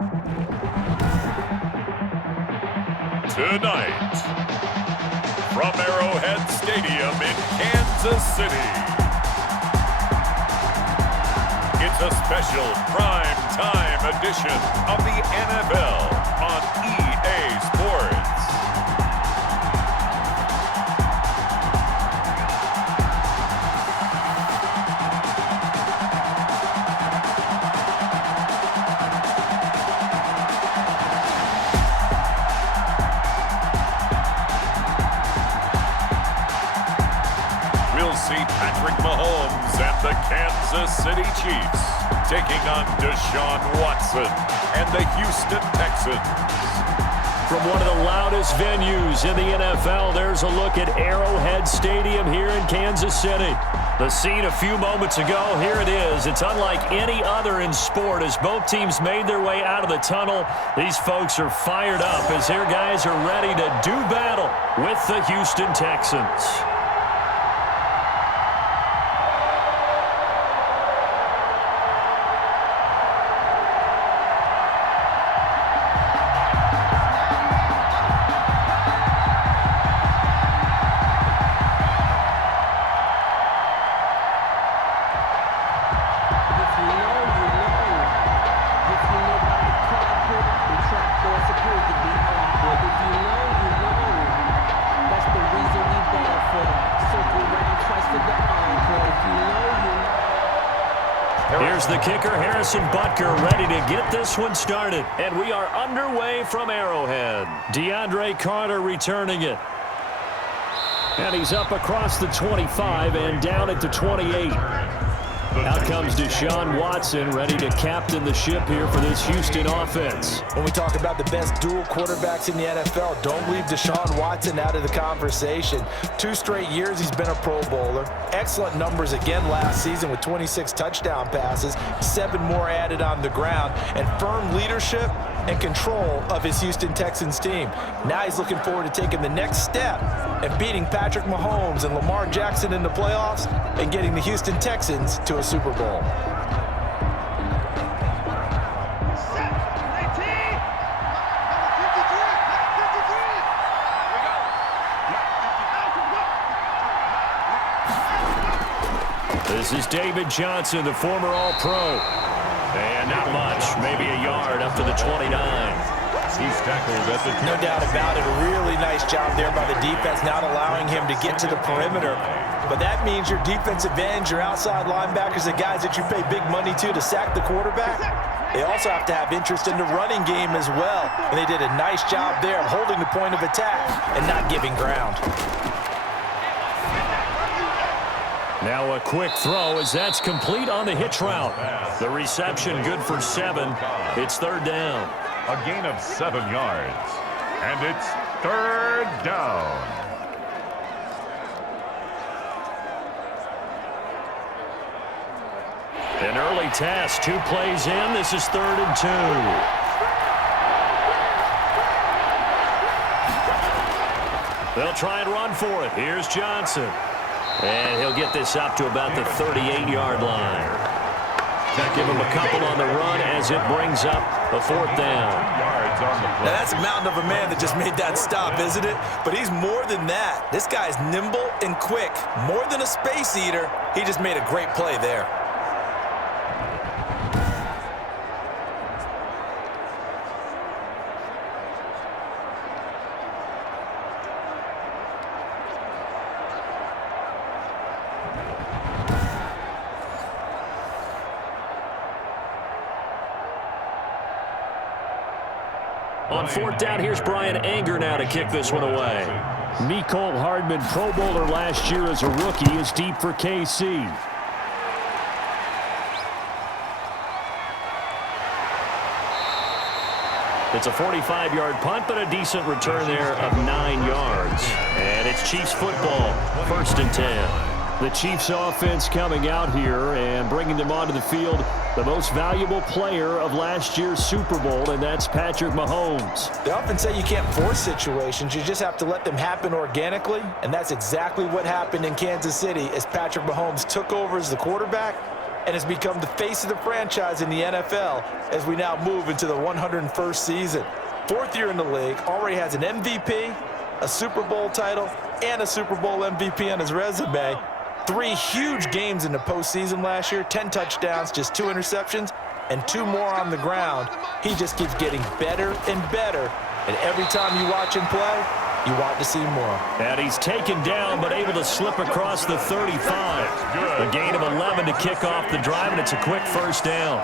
Tonight, from Arrowhead Stadium in Kansas City, it's a special prime time edition of the NFL on EA Sports. Patrick Mahomes and the Kansas City Chiefs taking on Deshaun Watson and the Houston Texans. From one of the loudest venues in the NFL, there's a look at Arrowhead Stadium here in Kansas City. The scene a few moments ago, here it is. It's unlike any other in sport as both teams made their way out of the tunnel. These folks are fired up as their guys are ready to do battle with the Houston Texans. Here's the kicker, Harrison Butker, ready to get this one started. And we are underway from Arrowhead. DeAndre Carter returning it. And he's up across the 25 and down at the 28. Out comes Deshaun Watson, ready to captain the ship here for this Houston offense. When we talk about the best dual quarterbacks in the NFL, don't leave Deshaun Watson out of the conversation. 2 straight years he's been a Pro Bowler. Excellent numbers again last season with 26 touchdown passes, 7 more added on the ground, and firm leadership and control of his Houston Texans team. Now he's looking forward to taking the next step and beating Patrick Mahomes and Lamar Jackson in the playoffs and getting the Houston Texans to a Super Bowl. This is David Johnson, the former All-Pro. And not much, maybe a yard up to the 29. He's tackled at the... No doubt about it. A really nice job there by the defense, not allowing him to get to the perimeter. But that means your defensive ends, your outside linebackers, the guys that you pay big money to sack the quarterback, they also have to have interest in the running game as well. And they did a nice job there of holding the point of attack and not giving ground. Now a quick throw as that's complete on the hitch route. The reception good for 7. It's 3rd down. A gain of 7 yards. And it's 3rd down. An early test, 2 plays in. This is 3rd and 2. They'll try and run for it. Here's Johnson. And he'll get this up to about the 38-yard line. Give him a couple on the run as it brings up a 4th down. Now that's a mountain of a man that just made that stop, isn't it? But he's more than that. This guy's nimble and quick. More than a space eater, he just made a great play there. On 4th down, here's Brian Anger now to kick this one away. Mecole Hardman, Pro Bowler last year as a rookie, is deep for KC. It's a 45-yard punt, but a decent return there of 9 yards. And it's Chiefs football, 1st and 10. The Chiefs offense coming out here and bringing them onto the field, the most valuable player of last year's Super Bowl, and that's Patrick Mahomes. They often say you can't force situations. You just have to let them happen organically, and that's exactly what happened in Kansas City as Patrick Mahomes took over as the quarterback and has become the face of the franchise in the NFL as we now move into the 101st season. 4th year in the league, already has an MVP, a Super Bowl title, and a Super Bowl MVP on his resume. 3 huge games in the postseason last year, 10 touchdowns, just 2 interceptions, and 2 more on the ground. He just keeps getting better and better, and every time you watch him play, you want to see more. And he's taken down, but able to slip across the 35. A gain of 11 to kick off the drive, and it's a quick first down.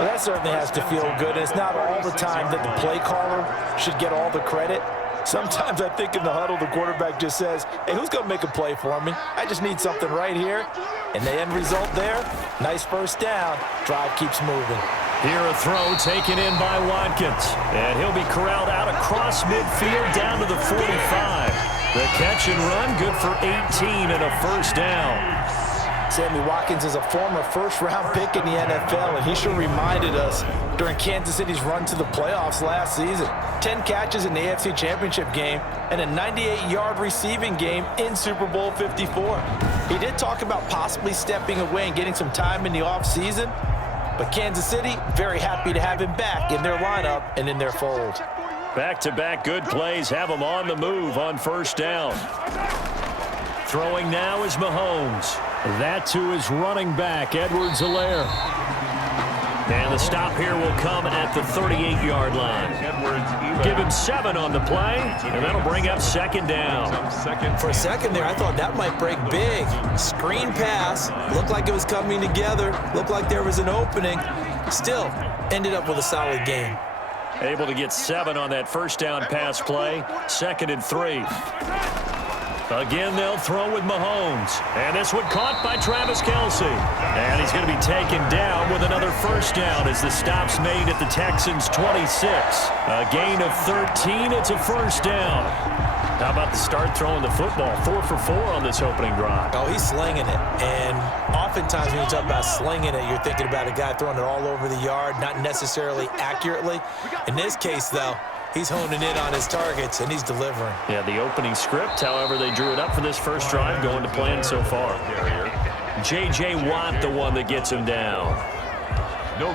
Well, that certainly has to feel good. And it's not all the time that the play caller should get all the credit. Sometimes I think in the huddle, the quarterback just says, hey, who's going to make a play for me? I just need something right here. And the end result there, nice first down. Drive keeps moving. Here a throw taken in by Watkins. And he'll be corralled out across midfield down to the 45. The catch and run, good for 18 and a first down. Sammy Watkins is a former first-round pick in the NFL, and he sure reminded us during Kansas City's run to the playoffs last season. 10 catches in the AFC Championship game and a 98-yard receiving game in Super Bowl 54. He did talk about possibly stepping away and getting some time in the offseason, but Kansas City very happy to have him back in their lineup and in their fold. Back-to-back good plays have him on the move on first down. Throwing now is Mahomes. That to his running back, Edwards-Helaire. And the stop here will come at the 38-yard line. Give him 7 on the play, and that'll bring up second down. For a second there, I thought that might break big. Screen pass, looked like it was coming together, looked like there was an opening. Still, ended up with a solid game. Able to get 7 on that first down pass play, 2nd and 3. Again, they'll throw with Mahomes. And this one caught by Travis Kelce. And he's going to be taken down with another first down as the stop's made at the Texans' 26. A gain of 13. It's a first down. How about the start throwing the football? 4 for 4 on this opening drive. Oh, he's slinging it. And oftentimes when you talk about slinging it, you're thinking about a guy throwing it all over the yard, not necessarily accurately. In this case, though, he's honing in on his targets, and he's delivering. Yeah, the opening script, however, they drew it up for this first drive, going to plan so far. J.J. Watt, the one that gets him down.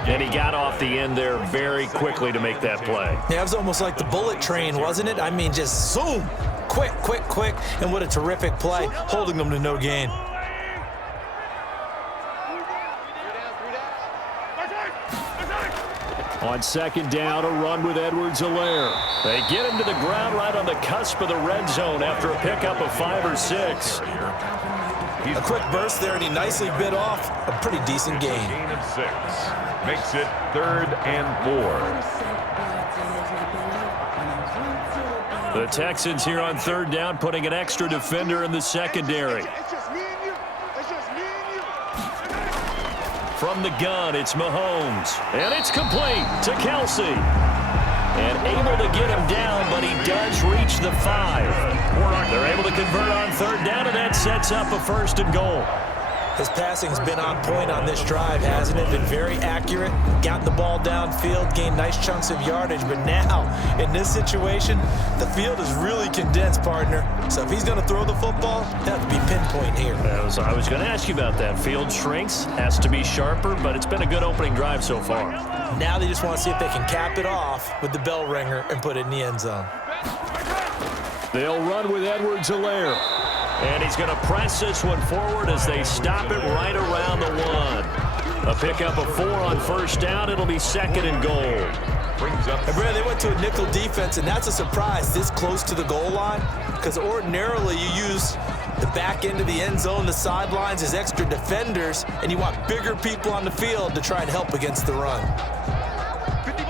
And he got off the end there very quickly to make that play. Yeah, it was almost like the bullet train, wasn't it? I mean, just zoom. Quick, quick, quick. And what a terrific play, holding them to no gain. On second down, a run with Edwards-Helaire. They get him to the ground right on the cusp of the red zone after a pickup of 5 or 6. A quick burst there, and he nicely bit off a pretty decent gain. Gain of 6 makes it 3rd and 4. The Texans here on 3rd down, putting an extra defender in the secondary. From the gun, it's Mahomes. And it's complete to Kelce. And able to get him down, but he does reach the 5. They're able to convert on 3rd down, and that sets up a 1st and goal. His passing's been on point on this drive, hasn't it? Been very accurate, gotten the ball downfield, gained nice chunks of yardage. But now, in this situation, the field is really condensed, partner. So if he's going to throw the football, that would be pinpoint here. I was going to ask you about that. Field shrinks, has to be sharper, but it's been a good opening drive so far. Now they just want to see if they can cap it off with the bell ringer and put it in the end zone. They'll run with Edwards-Helaire. And he's going to press this one forward as they stop it right around the 1. A pickup of 4 on 1st down. It'll be 2nd and goal. And Brad, they went to a nickel defense, and that's a surprise this close to the goal line, because ordinarily you use the back end of the end zone, the sidelines as extra defenders, and you want bigger people on the field to try and help against the run.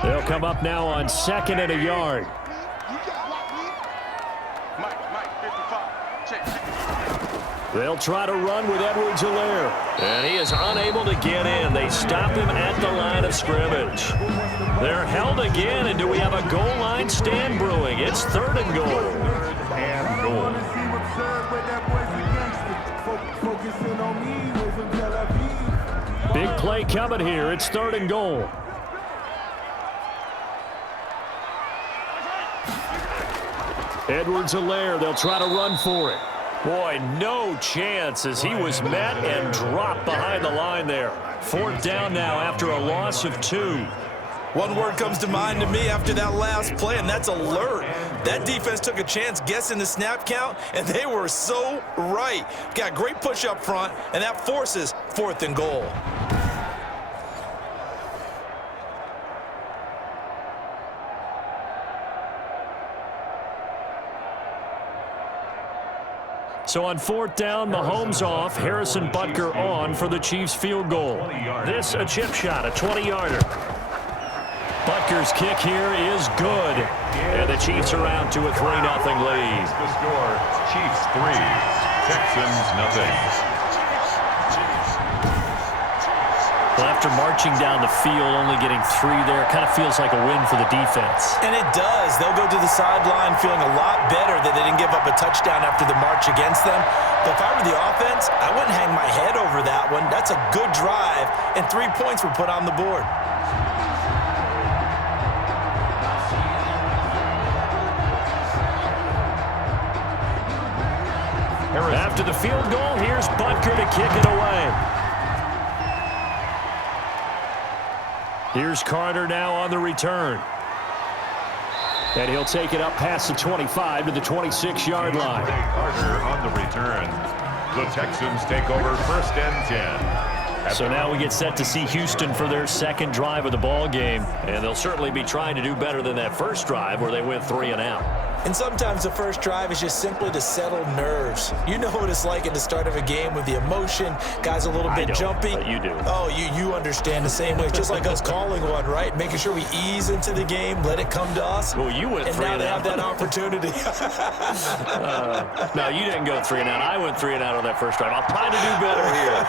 They'll come up now on 2nd and a yard. They'll try to run with Edwards-Helaire. And he is unable to get in. They stop him at the line of scrimmage. They're held again, and do we have a goal line stand brewing? It's 3rd and goal. 3rd and goal. Big play coming here. It's 3rd and goal. Edwards-Helaire, they'll try to run for it. Boy, no chance as he was met and dropped behind the line there. 4th down now after a loss of 2. One word comes to mind to me after that last play, and that's alert. That defense took a chance guessing the snap count, and they were so right. Got great push up front, and that forces 4th and goal. So on 4th down, Mahomes off, Harrison Butker on for the Chiefs field goal. This a chip shot, a 20-yarder. Butker's kick here is good. And the Chiefs are out to a 3-0 lead. The score, Chiefs 3, Texans nothing. Well, after marching down the field, only getting 3 there, kind of feels like a win for the defense. And it does. They'll go to the sideline feeling a lot better that they didn't give up a touchdown after the march against them. But if I were the offense, I wouldn't hang my head over that one. That's a good drive, and 3 points were put on the board. After the field goal, here's Butker to kick it away. Here's Carter now on the return. And he'll take it up past the 25 to the 26-yard line. Carter on the return. The Texans take over 1st and 10. So now we get set to see Houston for their 2nd drive of the ball game. And they'll certainly be trying to do better than that first drive where they went 3 and out. And sometimes the first drive is just simply to settle nerves. You know what it's like at the start of a game with the emotion. Guys a little bit jumpy. But you do. Oh, you understand the same way. It's just like us calling one, right? Making sure we ease into the game, let it come to us. Well, you went 3 and out. And now they have that opportunity. No, you didn't go 3 and out. I went 3 and out on that first drive. I'll try to do better here.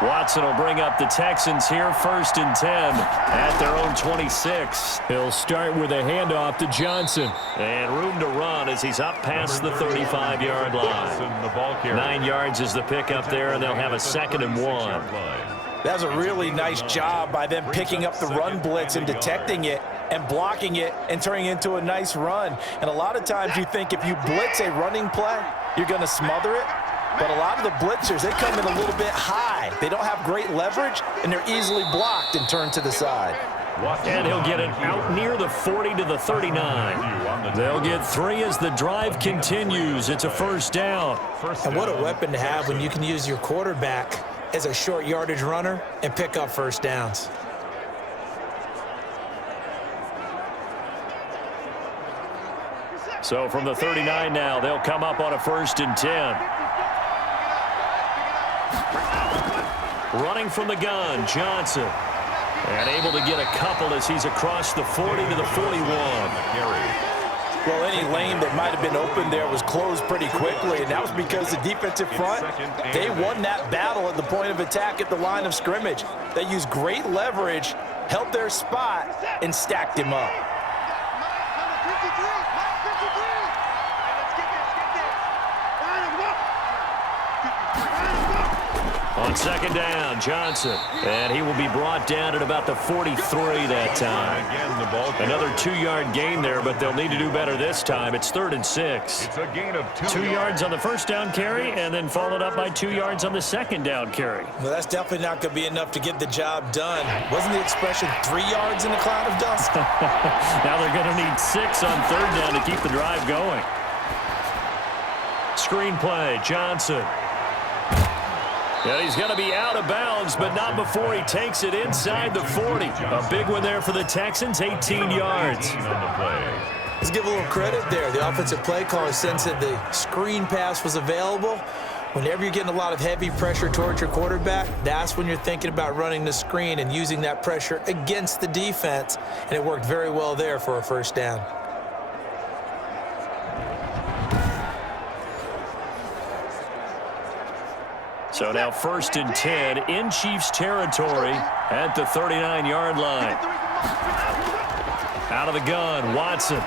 Watson will bring up the Texans here, 1st and 10 at their own 26. He'll start with a handoff to Johnson. And room to run as he's up past the 35-yard line. 9 yards is the pickup there, and they'll have a 2nd and 1. That was a really nice job by them picking up the run blitz and detecting it and blocking it and turning it into a nice run. And a lot of times you think if you blitz a running play, you're going to smother it. But a lot of the blitzers, they come in a little bit high. They don't have great leverage, and they're easily blocked and turned to the side. And he'll get it out near the 40 to the 39. They'll get 3 as the drive continues. It's a 1st down. And what a weapon to have when you can use your quarterback as a short yardage runner and pick up 1st downs. So from the 39 now, they'll come up on a 1st and 10. Running from the gun, Johnson. And able to get a couple as he's across the 40 to the 41. Well, any lane that might have been open there was closed pretty quickly, and that was because the defensive front, they won that battle at the point of attack at the line of scrimmage. They used great leverage, held their spot, and stacked him up. On 2nd down, Johnson. And he will be brought down at about the 43 that time. Another 2-yard gain there, but they'll need to do better this time. It's 3rd and 6. It's a gain of 2 yards on the 1st down carry, and then followed up by 2 yards on the 2nd down carry. Well, that's definitely not going to be enough to get the job done. Wasn't the expression 3 yards in a cloud of dust? Now they're going to need 6 on 3rd down to keep the drive going. Screen play, Johnson. And he's going to be out of bounds, but not before he takes it inside the 40. A big one there for the Texans, 18 yards. Let's give a little credit there. The offensive play caller sensed that the screen pass was available. Whenever you're getting a lot of heavy pressure towards your quarterback, that's when you're thinking about running the screen and using that pressure against the defense. And it worked very well there for a 1st down. So now 1st and 10 in Chiefs territory at the 39-yard line. Out of the gun, Watson.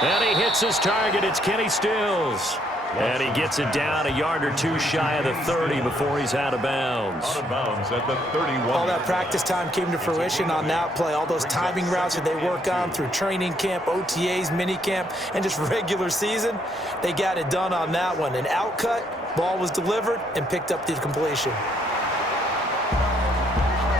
And he hits his target. It's Kenny Stills. And he gets it down a yard or two shy of the 30 before he's out of bounds. Out of bounds at the 31. All that practice time came to fruition on that play. All those timing routes that they work on through training camp, OTAs, minicamp, and just regular season, they got it done on that one. An outcut, ball was delivered, and picked up the completion.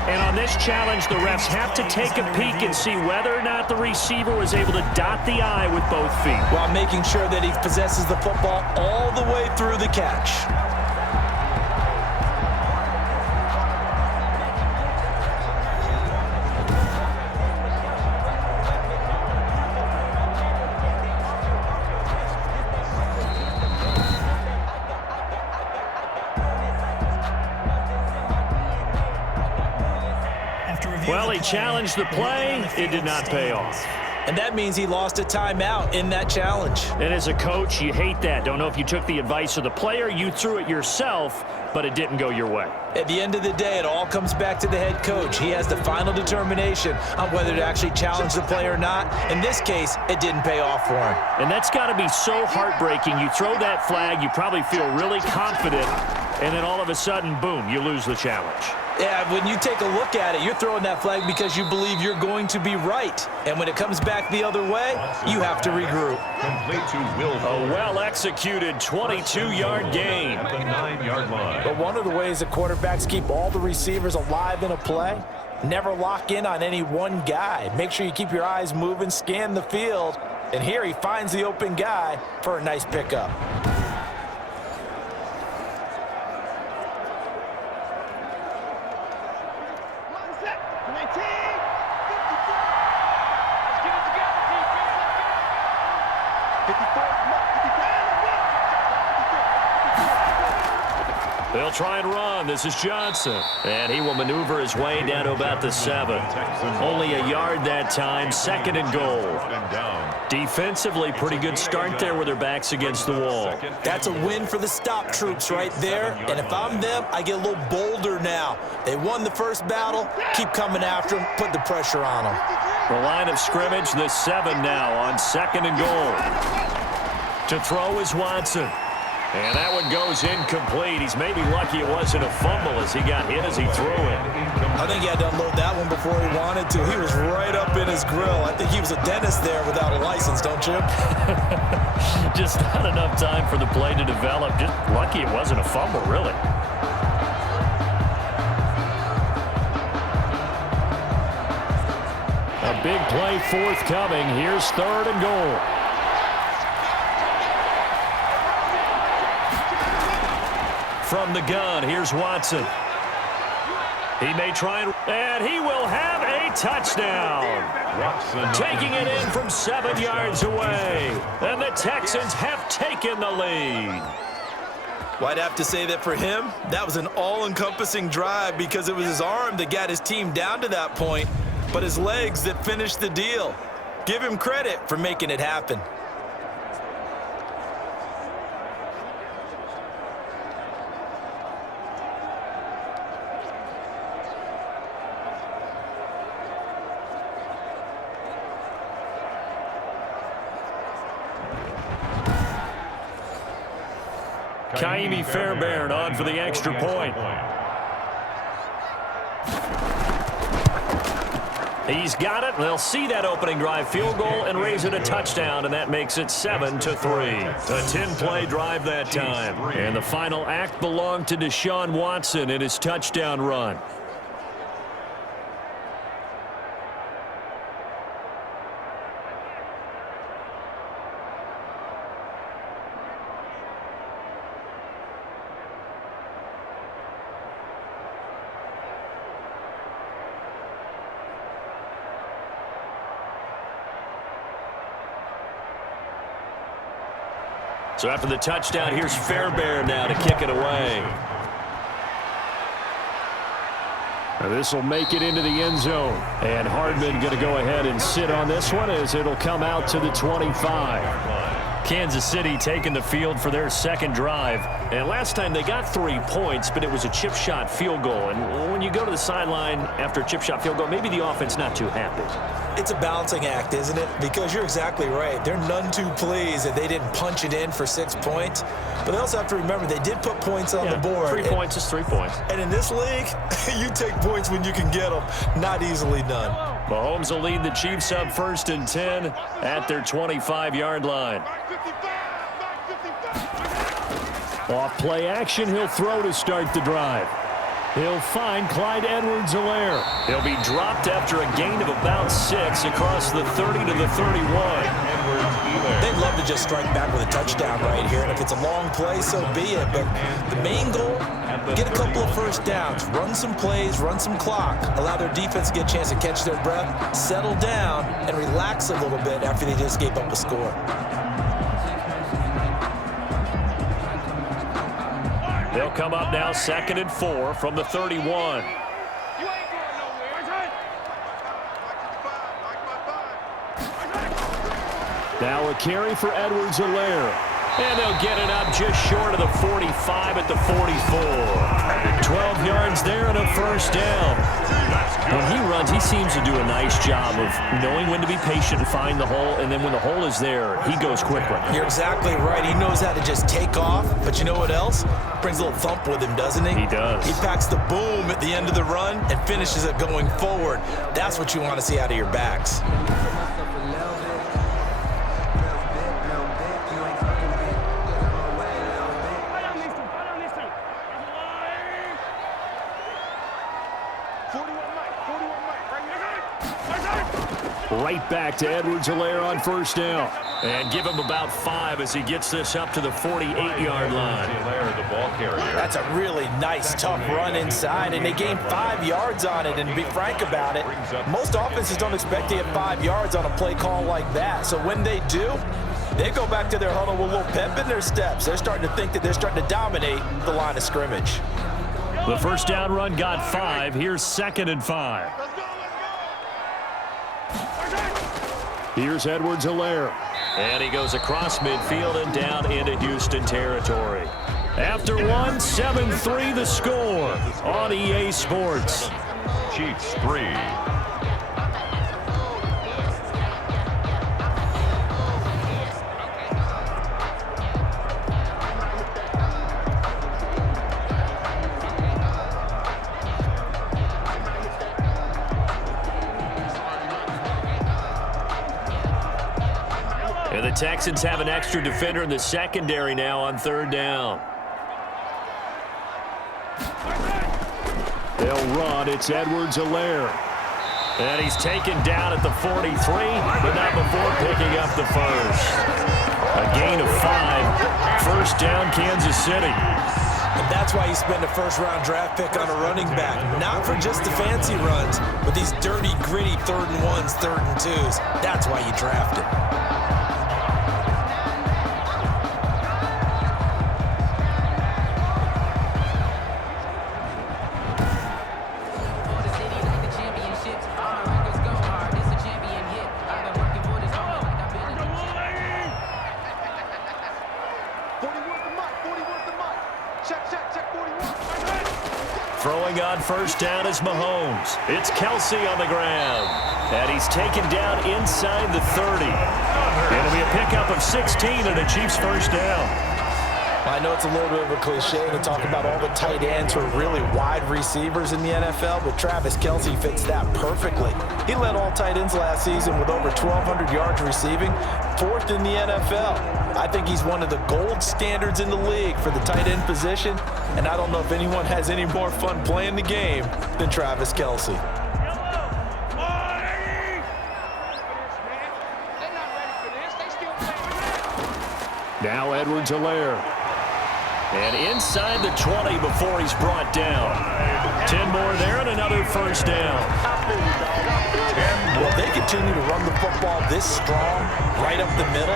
And on this challenge, the refs have to take a peek and see whether or not the receiver was able to dot the I with both feet, while making sure that he possesses the football all the way through the catch. Well, he challenged the play. It did not pay off. And that means he lost a timeout in that challenge. And as a coach, you hate that. Don't know if you took the advice of the player, you threw it yourself, but it didn't go your way. At the end of the day, it all comes back to the head coach. He has the final determination on whether to actually challenge the play or not. In this case, it didn't pay off for him. And that's got to be so heartbreaking. You throw that flag, you probably feel really confident, and then all of a sudden, boom, you lose the challenge. Yeah, when you take a look at it, you're throwing that flag because you believe you're going to be right. And when it comes back the other way, you have to regroup. A well-executed 22-yard gain. At the 9-yard line. But one of the ways that quarterbacks keep all the receivers alive in a play, never lock in on any one guy. Make sure you keep your eyes moving, scan the field. And here he finds the open guy for a nice pickup. They'll try and run. This is Johnson. And he will maneuver his way down to about the 7. Only a yard that time, 2nd and goal. Defensively, pretty good start there with their backs against the wall. That's a win for the stop troops right there. And if I'm them, I get a little bolder now. They won the first battle. Keep coming after them. Put the pressure on them. The line of scrimmage, the 7 now on 2nd and goal. To throw is Watson. And that one goes incomplete. He's maybe lucky it wasn't a fumble as he got hit as he threw it. I think he had to unload that one before he wanted to. He was right up in his grill. I think he was a dentist there without a license, don't you? Just not enough time for the play to develop. Just lucky it wasn't a fumble, really. A big play forthcoming. Here's 3rd and goal. From the gun, here's Watson. He may try and he will have a touchdown. Watson taking it in from 7 yards away. And the Texans have taken the lead. Well, I'd have to say that for him, that was an all-encompassing drive because it was his arm that got his team down to that point, but his legs that finished the deal. Give him credit for making it happen. Kaimi Fairbairn on for the extra point. He's got it. They'll see that opening drive field goal and raise it a touchdown, and that makes it 7-3. A 10-play drive that time. And the final act belonged to Deshaun Watson in his touchdown run. So after the touchdown, here's Fairbairn now to kick it away. Now this will make it into the end zone. And Hardman going to go ahead and sit on this one as it'll come out to the 25. Kansas City taking the field for their second drive. And last time they got 3 points, but it was a chip shot field goal. And when you go to the sideline after a chip shot field goal, maybe the offense not too happy. It's a balancing act, isn't it? Because you're exactly right. They're none too pleased that they didn't punch it in for 6 points. But they also have to remember they did put points on the board. 3 points is 3 points. And in this league, you take points when you can get them. Not easily done. Mahomes will lead the Chiefs up 1st and 10 at their 25-yard line. Off play action, he'll throw to start the drive. He'll find Clyde Edwards-Helaire. He'll be dropped after a gain of about 6 across the 30 to the 31. They'd love to just strike back with a touchdown right here, and if it's a long play, so be it. But the main goal, get a couple of first downs, run some plays, run some clock, allow their defense to get a chance to catch their breath, settle down, and relax a little bit after they just gave up a score. They'll come up now 2nd and 4 from the 31. Now a carry for Edwards-Helaire. And they'll get it up just short of the 45 at the 44. 12 yards there and a first down. When he runs, he seems to do a nice job of knowing when to be patient and find the hole, and then when the hole is there, he goes quickly. You're exactly right. He knows how to just take off, but you know what else? Brings a little thump with him, doesn't he? He does. He packs the boom at the end of the run and finishes it going forward. That's what you want to see out of your backs. Right back to Edwards-Helaire on first down. And give him about 5 as he gets this up to the 48-yard line. That's a really nice, tough run inside, and they gained 5 yards on it. And to be frank about it, most offenses don't expect to get 5 yards on a play call like that. So when they do, they go back to their huddle with a little pep in their steps. They're starting to think that they're starting to dominate the line of scrimmage. The first down run got 5. Here's 2nd and 5. Here's Edwards-Helaire. And he goes across midfield and down into Houston territory. After one, 7-3 the score on EA Sports. Chiefs 3. And the Texans have an extra defender in the secondary now on 3rd down. They'll run. It's Edwards-Helaire. And he's taken down at the 43, but not before picking up the first. A gain of 5. First down, Kansas City. And that's why you spend a first-round draft pick on a running back. Not for just the fancy runs, but these dirty, gritty 3rd and 1s, 3rd and 2s. That's why you draft it. Throwing on first down is Mahomes. It's Kelsey on the ground. And he's taken down inside the 30. It'll be a pickup of 16 and a Chiefs first down. I know it's a little bit of a cliche to talk about all the tight ends who are really wide receivers in the NFL, but Travis Kelsey fits that perfectly. He led all tight ends last season with over 1,200 yards receiving, 4th in the NFL. I think he's one of the gold standards in the league for the tight end position, and I don't know if anyone has any more fun playing the game than Travis Kelsey. Now Edwards-Helaire. And inside the 20 before he's brought down. 10 more there and another first down. Well, they can continue to run the football this strong, right up the middle,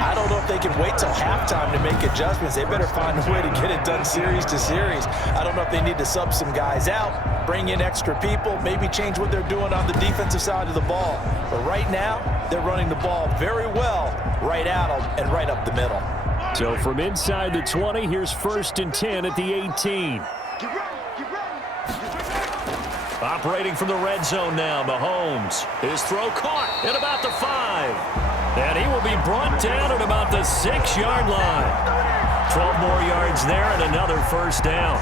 I don't know if they can wait till halftime to make adjustments. They better find a way to get it done series to series. I don't know if they need to sub some guys out, bring in extra people, maybe change what they're doing on the defensive side of the ball. But right now, they're running the ball very well right at them and right up the middle. So from inside the 20, here's 1st and 10 at the 18. Operating from the red zone now, Mahomes. His throw caught at about the 5. And he will be brought down at about the 6-yard line. 12 more yards there and another first down.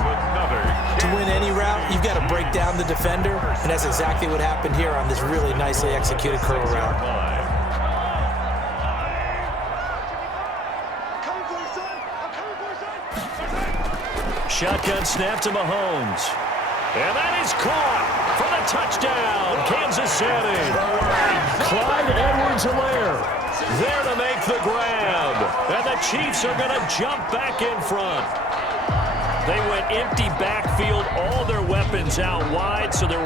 To win any route, you've got to break down the defender, and that's exactly what happened here on this really nicely executed curl route. Shotgun snap to Mahomes. And that is caught for the touchdown, Kansas City. Clyde Edwards-Helaire there to make the grab. And the Chiefs are going to jump back in front. They went empty backfield, all their weapons out wide, so there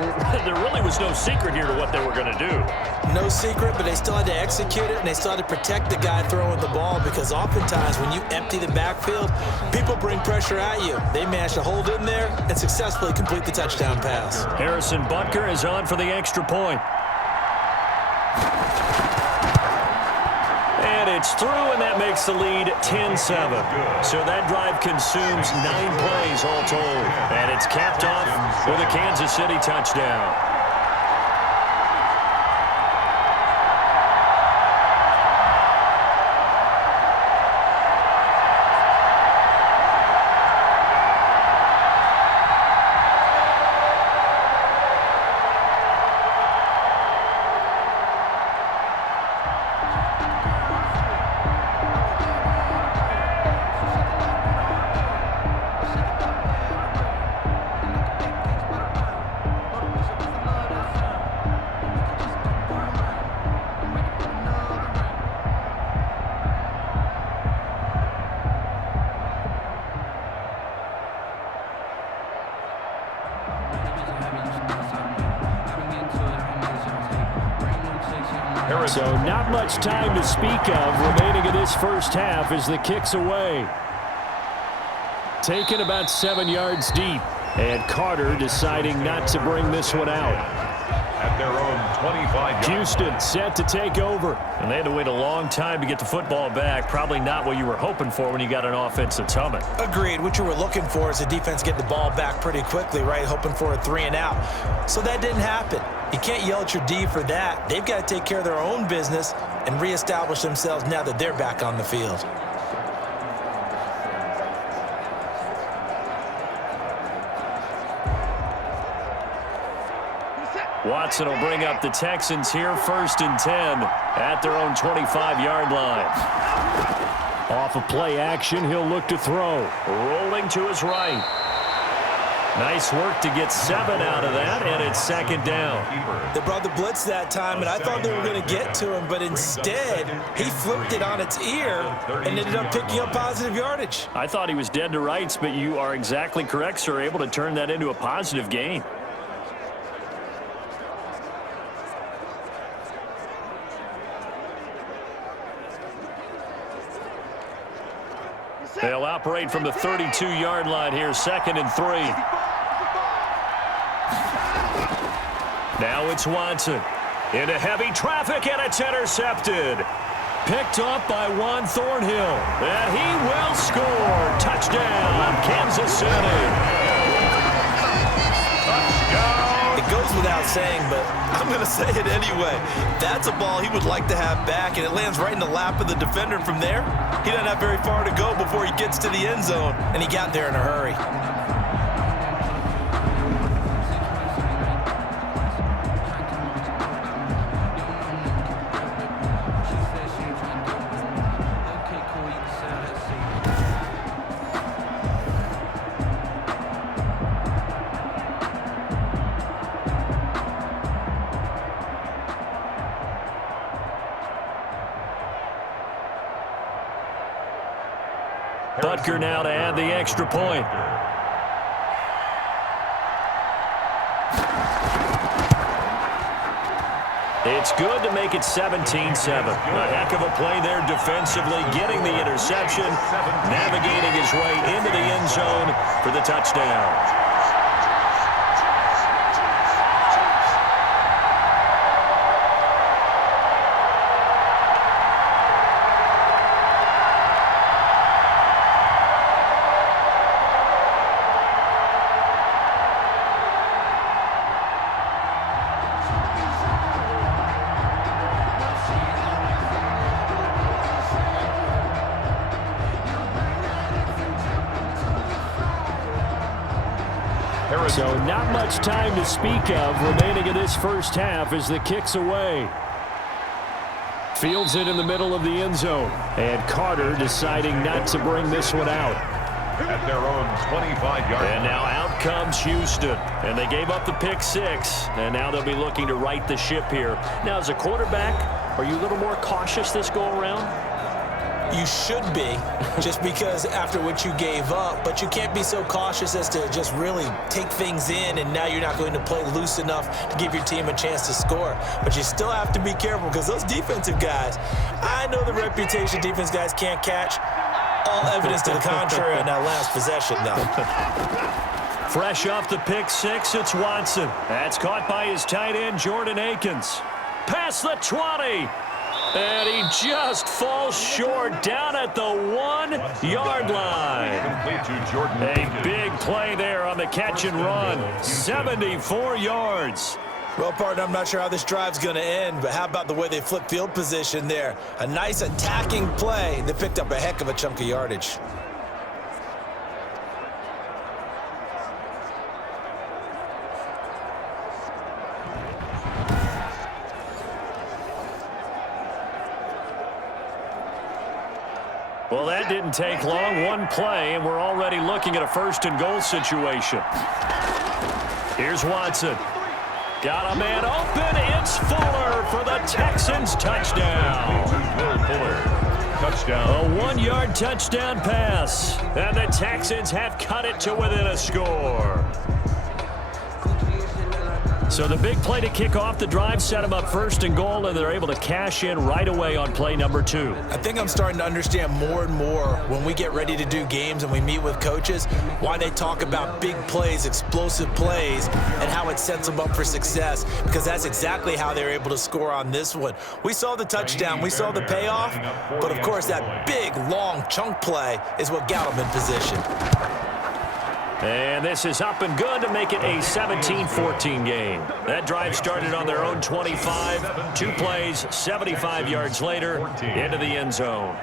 really was no secret here to what they were going to do. No secret, but they still had to execute it, and they still had to protect the guy throwing the ball, because oftentimes when you empty the backfield, people bring pressure at you. They managed to hold in there and successfully complete the touchdown pass. Harrison Butker is on for the extra point. And it's through, and that makes the lead 10-7. So that drive consumes 9 plays all told. And it's capped off with a Kansas City touchdown. So not much time to speak of remaining in this first half as the kick's away. Taken about 7 yards deep. And Carter deciding not to bring this one out. At their own 25 yards. Houston set to take over. And they had to wait a long time to get the football back. Probably not what you were hoping for when you got an offense that's humming. Agreed. What you were looking for is the defense get the ball back pretty quickly, right? Hoping for a 3 and out. So that didn't happen. You can't yell at your D for that. They've got to take care of their own business and reestablish themselves now that they're back on the field. Watson will bring up the Texans here, 1st and 10 at their own 25-yard line. Off of play action, he'll look to throw. Rolling to his right. Nice work to get 7 out of that, and it's 2nd down. They brought the blitz that time, and I thought they were going to get to him, but instead, he flipped it on its ear and ended up picking up positive yardage. I thought he was dead to rights, but you are exactly correct, sir, able to turn that into a positive gain. They'll operate from the 32-yard line here, 2nd and 3. Now it's Watson. Into heavy traffic, and it's intercepted. Picked up by Juan Thornhill. And he will score. Touchdown, Kansas City. It goes without saying, but I'm going to say it anyway. That's a ball he would like to have back, and it lands right in the lap of the defender from there. He doesn't have very far to go before he gets to the end zone, and he got there in a hurry. Butker now to add the extra point. It's good to make it 17-7. A heck of a play there defensively, getting the interception, navigating his way into the end zone for the touchdown. So not much time to speak of remaining in this first half as the kick's away. Fields it in the middle of the end zone. And Carter deciding not to bring this one out. At their own 25-yard line. And now out comes Houston. And they gave up the pick six. And now they'll be looking to right the ship here. Now, as a quarterback, are you a little more cautious this go-around? You should be, just because after what you gave up, but you can't be so cautious as to just really take things in, and now you're not going to play loose enough to give your team a chance to score. But you still have to be careful because those defensive guys, I know the reputation defense guys can't catch. All evidence to the contrary on that last possession, though. Fresh off the pick six, it's Watson. That's caught by his tight end, Jordan Akins. Past the 20. And he just falls short down at the 1-yard line. A big play there on the catch and run. 74 yards. Well, partner, I'm not sure how this drive's going to end, but how about the way they flip field position there? A nice attacking play that picked up a heck of a chunk of yardage. Well, that didn't take long. One play, and we're already looking at a first-and-goal situation. Here's Watson. Got a man open. It's Fuller for the Texans touchdown. Touchdown. A 1-yard touchdown pass. And the Texans have cut it to within a score. So the big play to kick off the drive set them up first and goal, and they're able to cash in right away on play number 2. I think I'm starting to understand more and more when we get ready to do games and we meet with coaches why they talk about big plays, explosive plays, and how it sets them up for success, because that's exactly how they're able to score on this one. We saw the touchdown, we saw the payoff, but of course that big, long chunk play is what got them in position. And this is up and good to make it a 17-14 game. That drive started on their own 25. 2 plays, 75 yards later, into the end zone.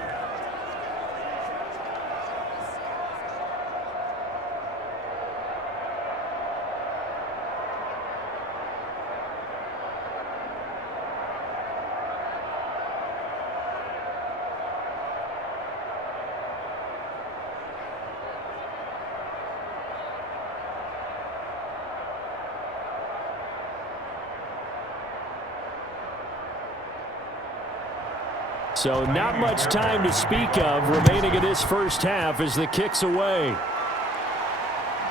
So not much time to speak of remaining in this first half as the kick's away.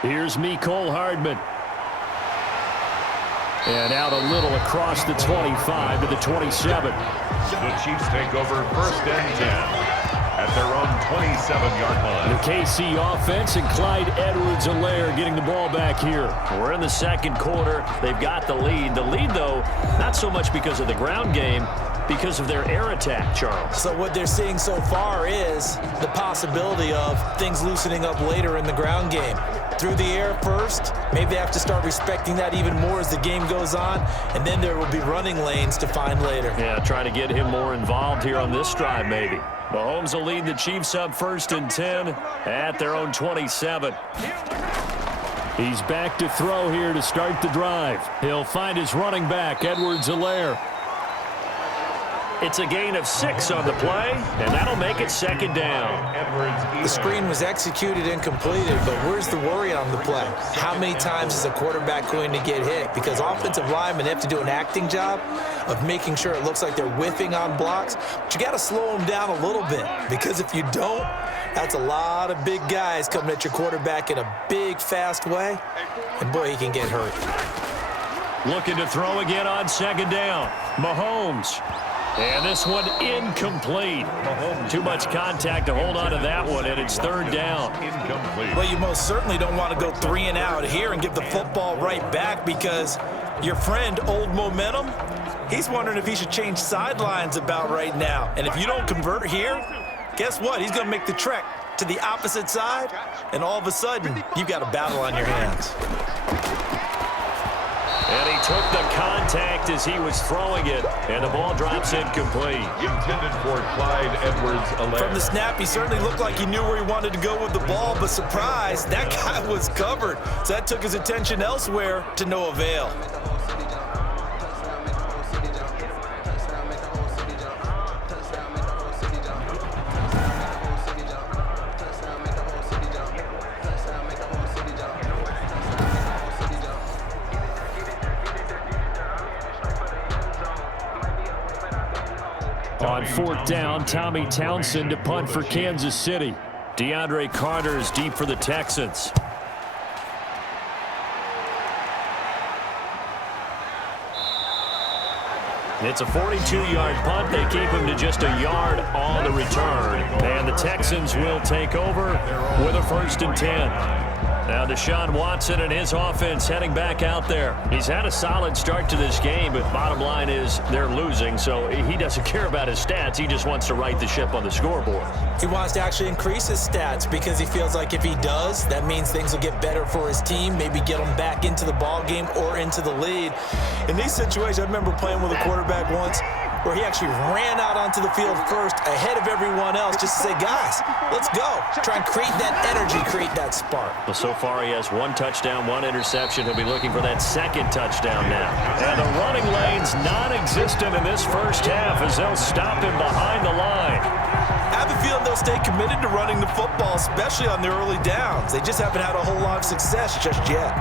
Here's Mecole Hardman. And out a little across the 25 to the 27. The Chiefs take over first and 10 at their own 27-yard line. The KC offense and Clyde Edwards-Helaire getting the ball back here. We're in the second quarter. They've got the lead. The lead, though, not so much because of the ground game, because of their air attack, Charles. So what they're seeing so far is the possibility of things loosening up later in the ground game. Through the air first, maybe they have to start respecting that even more as the game goes on, and then there will be running lanes to find later. Yeah, try to get him more involved here on this drive, maybe. Mahomes will lead the Chiefs up first and 10 at their own 27. He's back to throw here to start the drive. He'll find his running back, Edwards-Helaire. It's a gain of 6 on the play, and that'll make it second down. The screen was executed and completed, but where's the worry on the play? How many times is a quarterback going to get hit? Because offensive linemen have to do an acting job of making sure it looks like they're whiffing on blocks. But you got to slow them down a little bit, because if you don't, that's a lot of big guys coming at your quarterback in a big, fast way. And boy, he can get hurt. Looking to throw again on second down. Mahomes. And this one incomplete. Too much contact to hold on to that one, and it's third down. Incomplete. Well, you most certainly don't want to go 3 and out here and give the football right back, because your friend, Old Momentum, he's wondering if he should change sidelines about right now. And if you don't convert here, guess what? He's going to make the trek to the opposite side, and all of a sudden, you've got a battle on your hands. And he took the contact as he was throwing it, and the ball drops incomplete. Intended for Clyde Edwards-Helaire. From the snap, he certainly looked like he knew where he wanted to go with the ball, but surprise, that guy was covered. So that took his attention elsewhere to no avail. On fourth down, Tommy Townsend to punt for Kansas City. DeAndre Carter is deep for the Texans. It's a 42-yard punt. They keep him to just a yard on the return. And the Texans will take over with a 1st and 10. Now Deshaun Watson and his offense heading back out there. He's had a solid start to this game, but bottom line is they're losing, so he doesn't care about his stats. He just wants to right the ship on the scoreboard. He wants to actually increase his stats because he feels like if he does, that means things will get better for his team, maybe get them back into the ball game or into the lead. In these situations, I remember playing with a quarterback once where he actually ran out onto the field first ahead of everyone else just to say, guys, let's go. Try and create that energy, create that spark. Well, so far he has 1 touchdown, 1 interception. He'll be looking for that 2nd touchdown now. And the running lane's non-existent in this first half as they'll stop him behind the line. I have a feeling they'll stay committed to running the football, especially on their early downs. They just haven't had a whole lot of success just yet.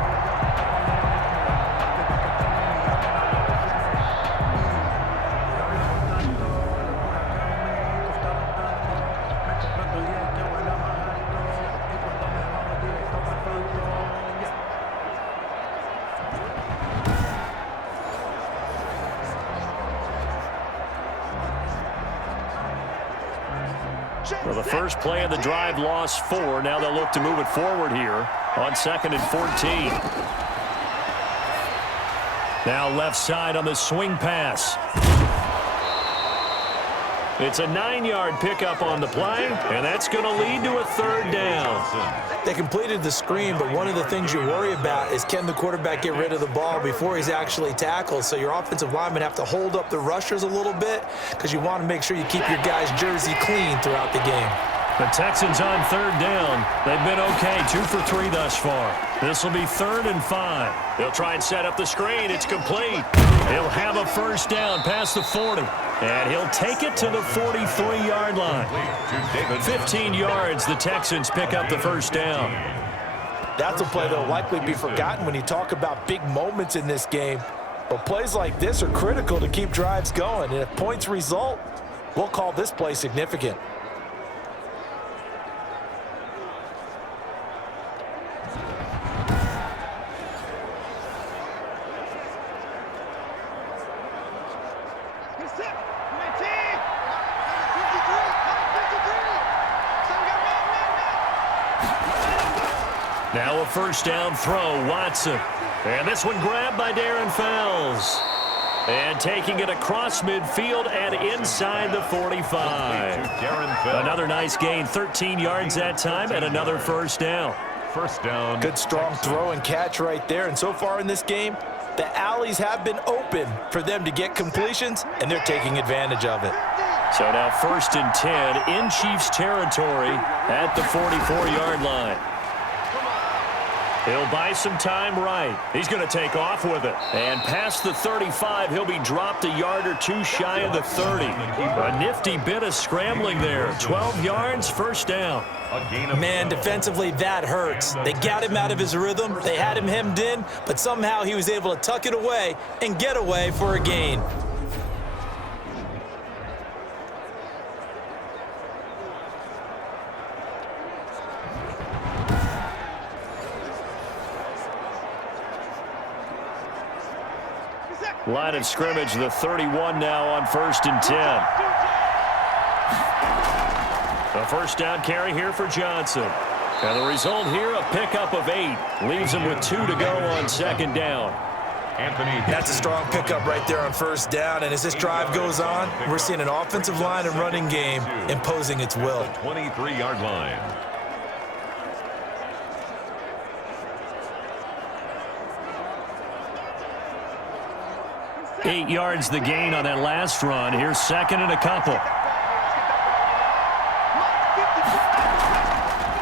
Well, the first play of the drive lost 4. Now they'll look to move it forward here on 2nd and 14. Now left side on the swing pass. It's a 9-yard pickup on the play, and that's going to lead to a 3rd down. They completed the screen, but one of the things you worry about is can the quarterback get rid of the ball before he's actually tackled? So your offensive linemen have to hold up the rushers a little bit because you want to make sure you keep your guy's jersey clean throughout the game. The Texans on 3rd down. They've been okay, 2 for 3 thus far. This will be 3rd and 5. They'll try and set up the screen. It's complete. He'll have a 1st down past the 40. And he'll take it to the 43-yard line. 15 yards, the Texans pick up the 1st down. That's a play that will likely be forgotten when you talk about big moments in this game. But plays like this are critical to keep drives going. And if points result, we'll call this play significant. Now a 1st down throw, Watson. And this one grabbed by Darren Fells. And taking it across midfield and inside the 45. Another nice gain, 13 yards that time, and another 1st down. 1st down. Good strong throw and catch right there. And so far in this game, the alleys have been open for them to get completions, and they're taking advantage of it. So now 1st and 10 in Chiefs territory at the 44-yard line. He'll buy some time right. He's going to take off with it. And past the 35, he'll be dropped a yard or 2 shy of the 30. A nifty bit of scrambling there. 12 yards, 1st down. Man, defensively, that hurts. They got him out of his rhythm. They had him hemmed in, but somehow he was able to tuck it away and get away for a gain. Line of scrimmage, the 31 now on 1st and 10. A first down carry here for Johnson. And the result here, a pickup of 8. Leaves him with 2 to go on 2nd down. That's a strong pickup right there on 1st down. And as this drive goes on, we're seeing an offensive line and running game imposing its will. 23-yard line. 8 yards the gain on that last run. Here's 2nd and a couple.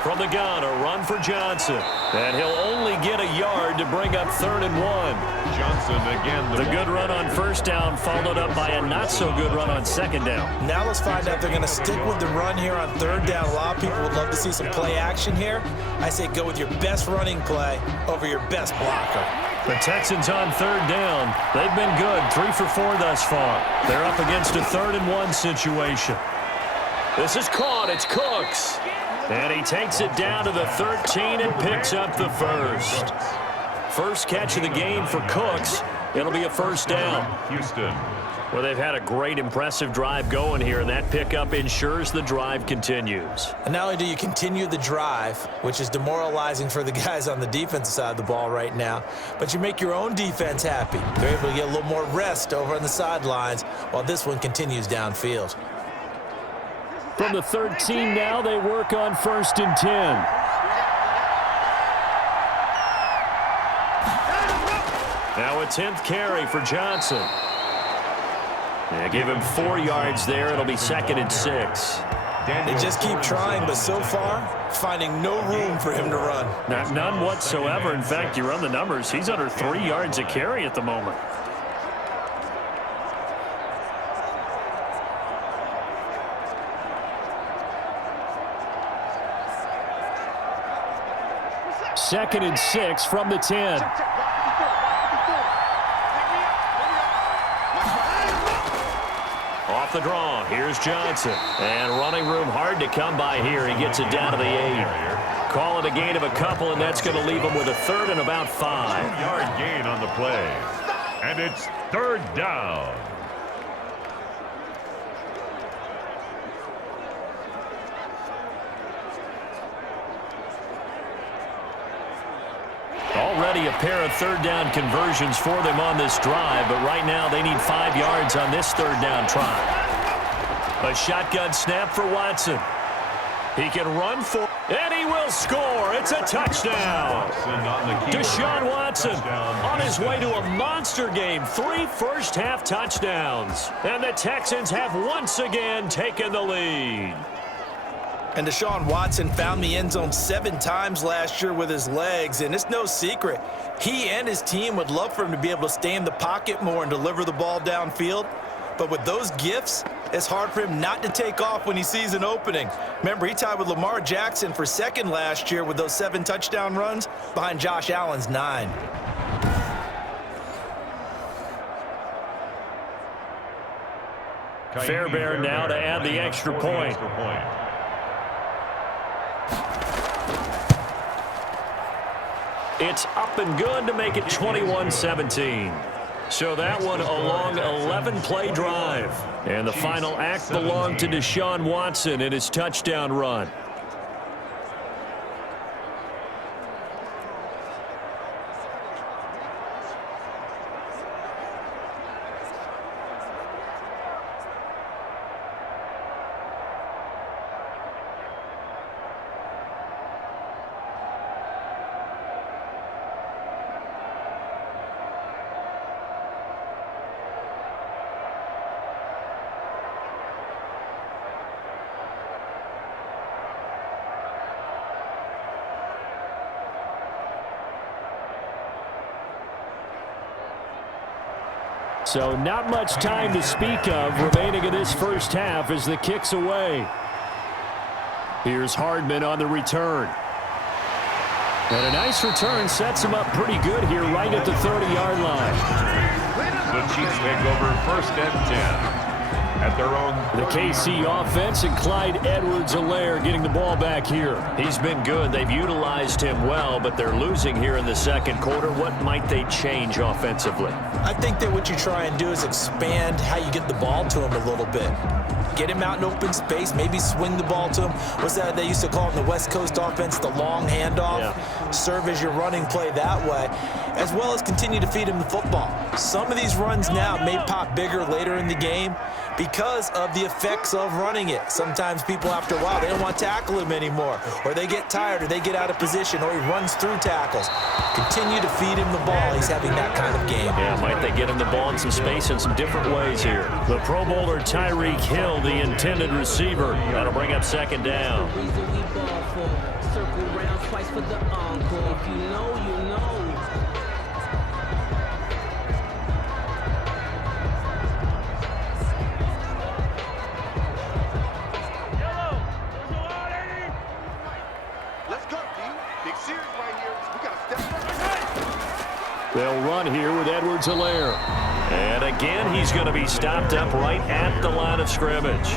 From the gun, a run for Johnson. And he'll only get a yard to bring up 3rd and 1. Johnson again. The good run on 1st down followed up by a not-so-good run on 2nd down. Now let's find out if they're going to stick with the run here on 3rd down. A lot of people would love to see some play action here. I say go with your best running play over your best blocker. The Texans on 3rd down. They've been good, 3 for 4 thus far. They're up against a 3rd and 1 situation. This is caught. It's Cooks. And he takes it down to the 13 and picks up the first. First catch of the game for Cooks. It'll be a 1st down. Houston. Well, they've had a great, impressive drive going here, and that pickup ensures the drive continues. And not only do you continue the drive, which is demoralizing for the guys on the defensive side of the ball right now, but you make your own defense happy. They're able to get a little more rest over on the sidelines while this one continues downfield. From the 13 now, they work on 1st and 10. Now a 10th carry for Johnson. They give him 4 yards there. It'll be 2nd and 6. They just keep trying, but so far, finding no room for him to run. None whatsoever. In fact, you run the numbers. He's under 3 yards a carry at the moment. Second and 6 from the 10. Off the draw, here's Johnson. And running room hard to come by here. He gets it down to the 8. Call it a gain of a couple, and that's going to leave him with a 3rd and about 5. 2-yard gain on the play. And it's 3rd down. Already a pair of 3rd down conversions for them on this drive, but right now they need 5 yards on this 3rd down try. A shotgun snap for Watson. He can run for, and he will score. It's a touchdown. Deshaun Watson on his way to a monster game. 3 first-half touchdowns. And the Texans have once again taken the lead. And Deshaun Watson found the end zone 7 times last year with his legs, and it's no secret. He and his team would love for him to be able to stay in the pocket more and deliver the ball downfield. But with those gifts, it's hard for him not to take off when he sees an opening. Remember, he tied with Lamar Jackson for 2nd last year with those 7 touchdown runs behind Josh Allen's 9. Fairbairn now to add the extra point. It's up and good to make it 21-17. So that one a long 11-play drive. And the final act belonged to Deshaun Watson in his touchdown run. So not much time to speak of remaining in this first half as the kick's away. Here's Hardman on the return. And a nice return sets him up pretty good here right at the 30-yard line. The Chiefs take over 1st and 10. at their own. The KC offense and Clyde Edwards-Helaire getting the ball back here. He's been good. They've utilized him well, but they're losing here in the second quarter. What might they change offensively? I think that what you try and do is expand how you get the ball to him a little bit. Get him out in open space, maybe swing the ball to him. What's that they used to call it in the West Coast offense, the long handoff? Yeah. Serve as your running play that way, as well as continue to feed him the football. Some of these runs now may pop bigger later in the game because of the effects of running it. Sometimes people, after a while, they don't want to tackle him anymore, or they get tired, or they get out of position, or he runs through tackles. Continue to feed him the ball. He's having that kind of game. Yeah, might they get him the ball in some space in some different ways here. The Pro Bowler Tyreek Hill, the intended receiver. That'll bring up second down. They'll run here with Edwards-Helaire. And again, he's going to be stopped up right at the line of scrimmage.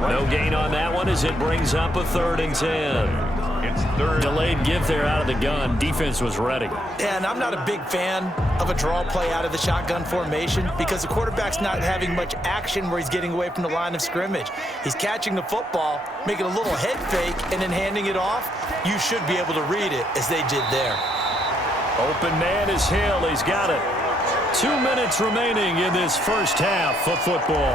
No gain on that one as it brings up a 3rd and 10. It's third. Delayed give there out of the gun. Defense was ready. Yeah, and I'm not a big fan of a draw play out of the shotgun formation because the quarterback's not having much action where he's getting away from the line of scrimmage. He's catching the football, making a little head fake, and then handing it off. You should be able to read it as they did there. Open man is Hill. He's got it. 2 minutes remaining in this first half of football.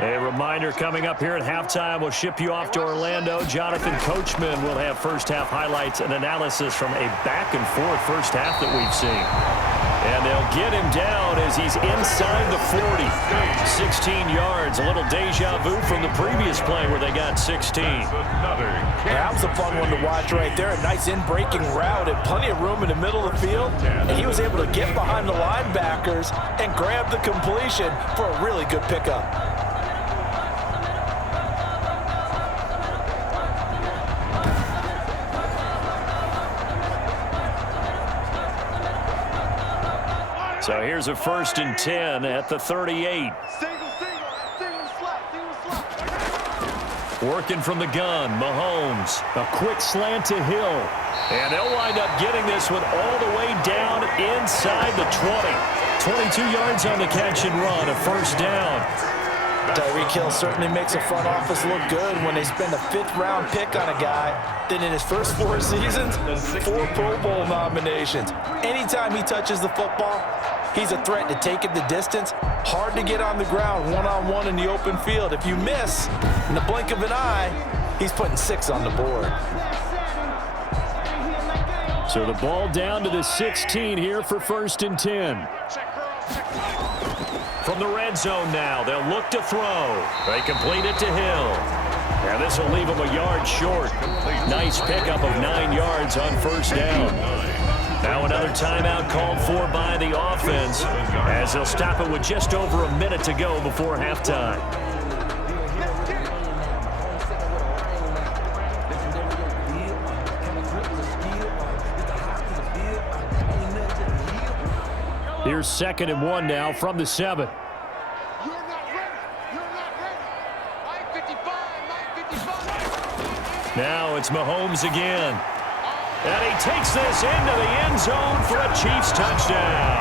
A reminder coming up here at halftime. We'll ship you off to Orlando. Jonathan Coachman will have first half highlights and analysis from a back-and-forth first half that we've seen. And they'll get him down as he's inside the 40. 16 yards. A little deja vu from the previous play where they got 16. That was a fun one to watch right there. A nice in-breaking route and plenty of room in the middle of the field. And he was able to get behind the linebackers and grab the completion for a really good pickup. So here's a 1st and 10 at the 38. Working from the gun, Mahomes. A quick slant to Hill. And they'll wind up getting this one all the way down inside the 20. 22 yards on the catch and run, a 1st down. Tyreek Hill certainly makes a front office look good when they spend a 5th-round pick on a guy. Then in his first 4 seasons, 4 Pro Bowl nominations. Anytime he touches the football, he's a threat to take it the distance. Hard to get on the ground one-on-one in the open field. If you miss, in the blink of an eye, he's putting 6 on the board. So the ball down to the 16 here for 1st and 10. From the red zone now, they'll look to throw. They complete it to Hill. Now this will leave him a yard short. Nice pickup of 9 yards on 1st down. Now another timeout called for by the offense as they'll stop it with just over a minute to go before halftime. Here's 2nd and 1 now from the 7. Now it's Mahomes again. And he takes this into the end zone for a Chiefs touchdown.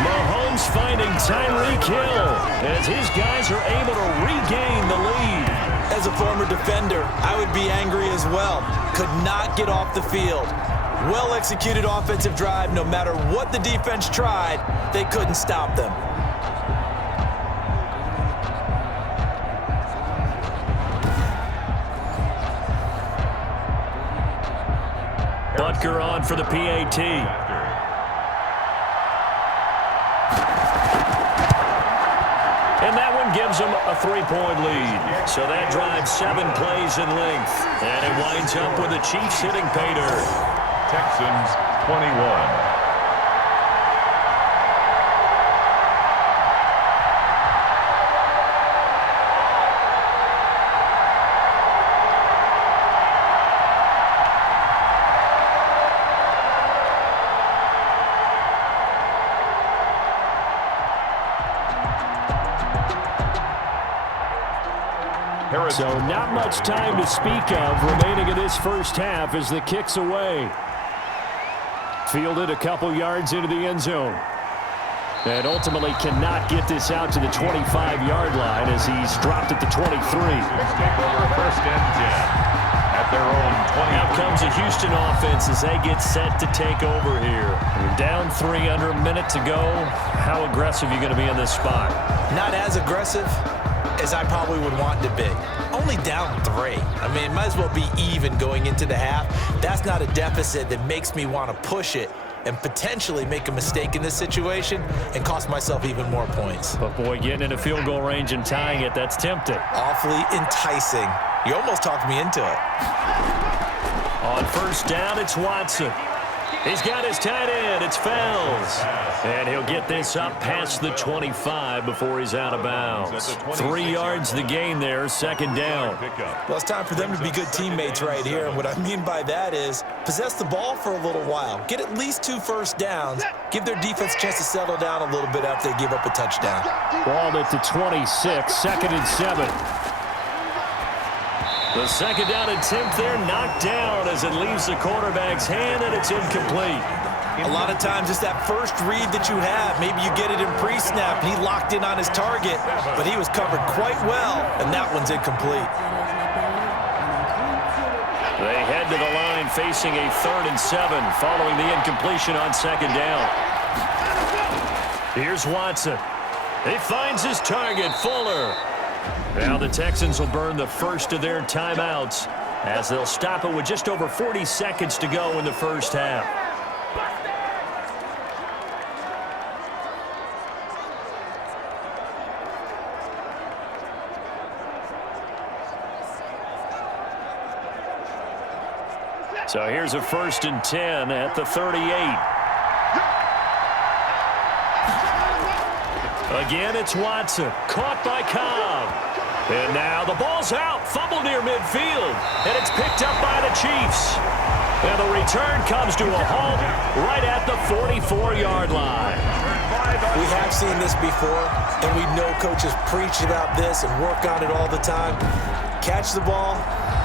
Mahomes finding Tyreek Hill as his guys are able to regain the lead. As a former defender, I would be angry as well. Could not get off the field. Well-executed offensive drive. No matter what the defense tried, they couldn't stop them. Butker on for the PAT. And that one gives them a 3-point lead. So that drives 7 plays in length. And it winds up with the Chiefs hitting pay dirt. Texans 21. So not much time to speak of remaining in this first half as the kick's away. Fielded a couple yards into the end zone. And ultimately cannot get this out to the 25-yard line as he's dropped at the 23. Take over first and 10 at their own 20. Now comes a Houston offense as they get set to take over here. You're down 3 under a minute to go. How aggressive are you going to be in this spot? Not as aggressive as I probably would want to be. Only down 3. I mean, it might as well be even going into the half. That's not a deficit that makes me want to push it and potentially make a mistake in this situation and cost myself even more points. But boy, getting into field goal range and tying it, that's tempting. Awfully enticing. You almost talked me into it. On first down, it's Watson. He's got his tight end. It's Fells. And he'll get this up past the 25 before he's out of bounds. 3 yards the gain there, second down. Well, it's time for them to be good teammates right here. And what I mean by that is possess the ball for a little while. Get at least 2 first downs. Give their defense a chance to settle down a little bit after they give up a touchdown. Ball at the 26, second and 7. The second down attempt there knocked down as it leaves the quarterback's hand, and it's incomplete. A lot of times it's that first read that you have. Maybe you get it in pre-snap, and he locked in on his target, but he was covered quite well, and that one's incomplete. They head to the line facing a 3rd and 7 following the incompletion on second down. Here's Watson. He finds his target, Fuller. Now the Texans will burn the first of their timeouts as they'll stop it with just over 40 seconds to go in the first half. So here's a 1st and 10 at the 38. Again, it's Watson. Caught by Cobb. And now the ball's out. Fumble near midfield. And it's picked up by the Chiefs. And the return comes to a halt right at the 44-yard line. We have seen this before, and we know coaches preach about this and work on it all the time. Catch the ball.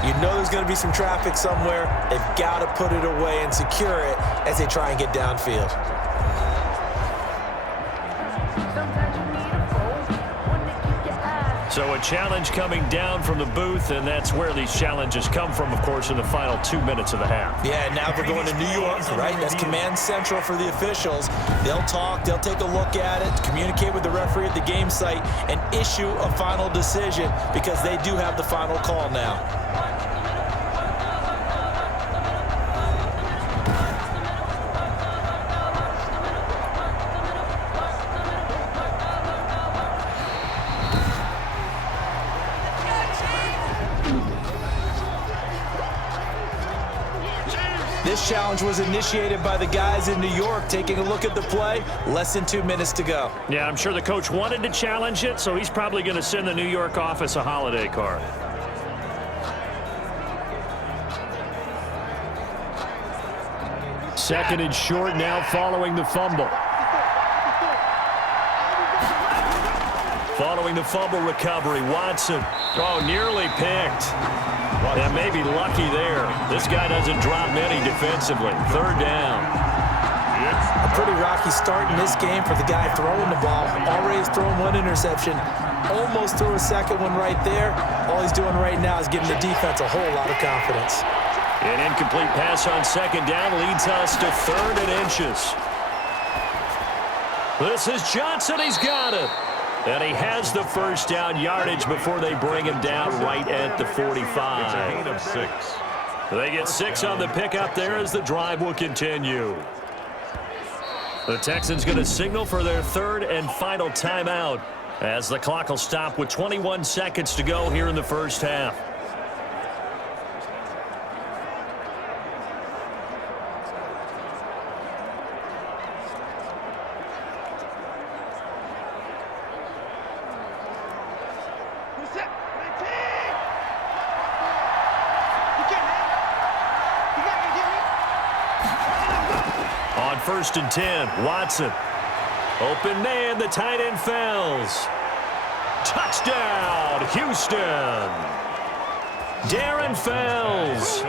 You know there's going to be some traffic somewhere. They've got to put it away and secure it as they try and get downfield. So a challenge coming down from the booth, and that's where these challenges come from, of course, in the final 2 minutes of the half. Yeah, now they're going to New York, right? That's command central for the officials. They'll talk, they'll take a look at it, communicate with the referee at the game site, and issue a final decision because they do have the final call now. This challenge was initiated by the guys in New York. Taking a look at the play, less than 2 minutes to go. Yeah, I'm sure the coach wanted to challenge it, so he's probably going to send the New York office a holiday card. Second and short now following the fumble. Following the fumble recovery, Watson. Oh, nearly picked. And maybe lucky there. This guy doesn't drop many defensively. Third down. A pretty rocky start in this game for the guy throwing the ball. Already has thrown 1 interception. Almost threw a second one right there. All he's doing right now is giving the defense a whole lot of confidence. An incomplete pass on second down leads us to 3rd and inches. This is Johnson. He's got it. And he has the first down yardage before they bring him down right at the 45. It's a gain of 6. They get 6 on the pickup there as the drive will continue. The Texans going to signal for their 3rd and final timeout as the clock will stop with 21 seconds to go here in the first half. On 1st and 10, Watson. Open man, the tight end Fells. Touchdown, Houston. Darren Fells,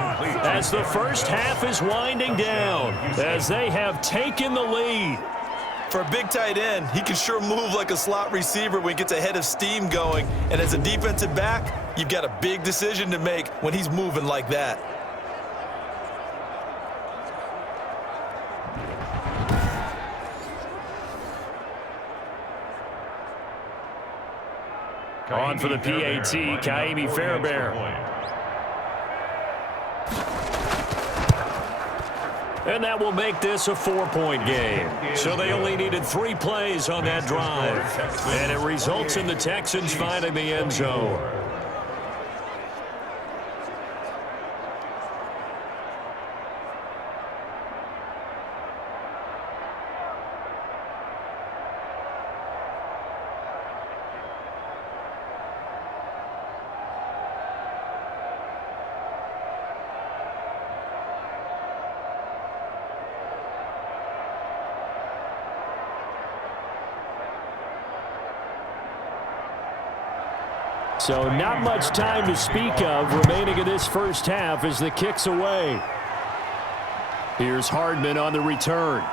as the first half is winding down, as they have taken the lead. For a big tight end, he can sure move like a slot receiver when he gets a head of steam going. And as a defensive back, you've got a big decision to make when he's moving like that. On for the PAT, Kaimi Fairbairn. And that will make this a 4-point game. So they only needed 3 plays on that drive. And it results in the Texans finding the end zone. So not much time to speak of remaining in this first half as the kick's away. Here's Hardman on the return.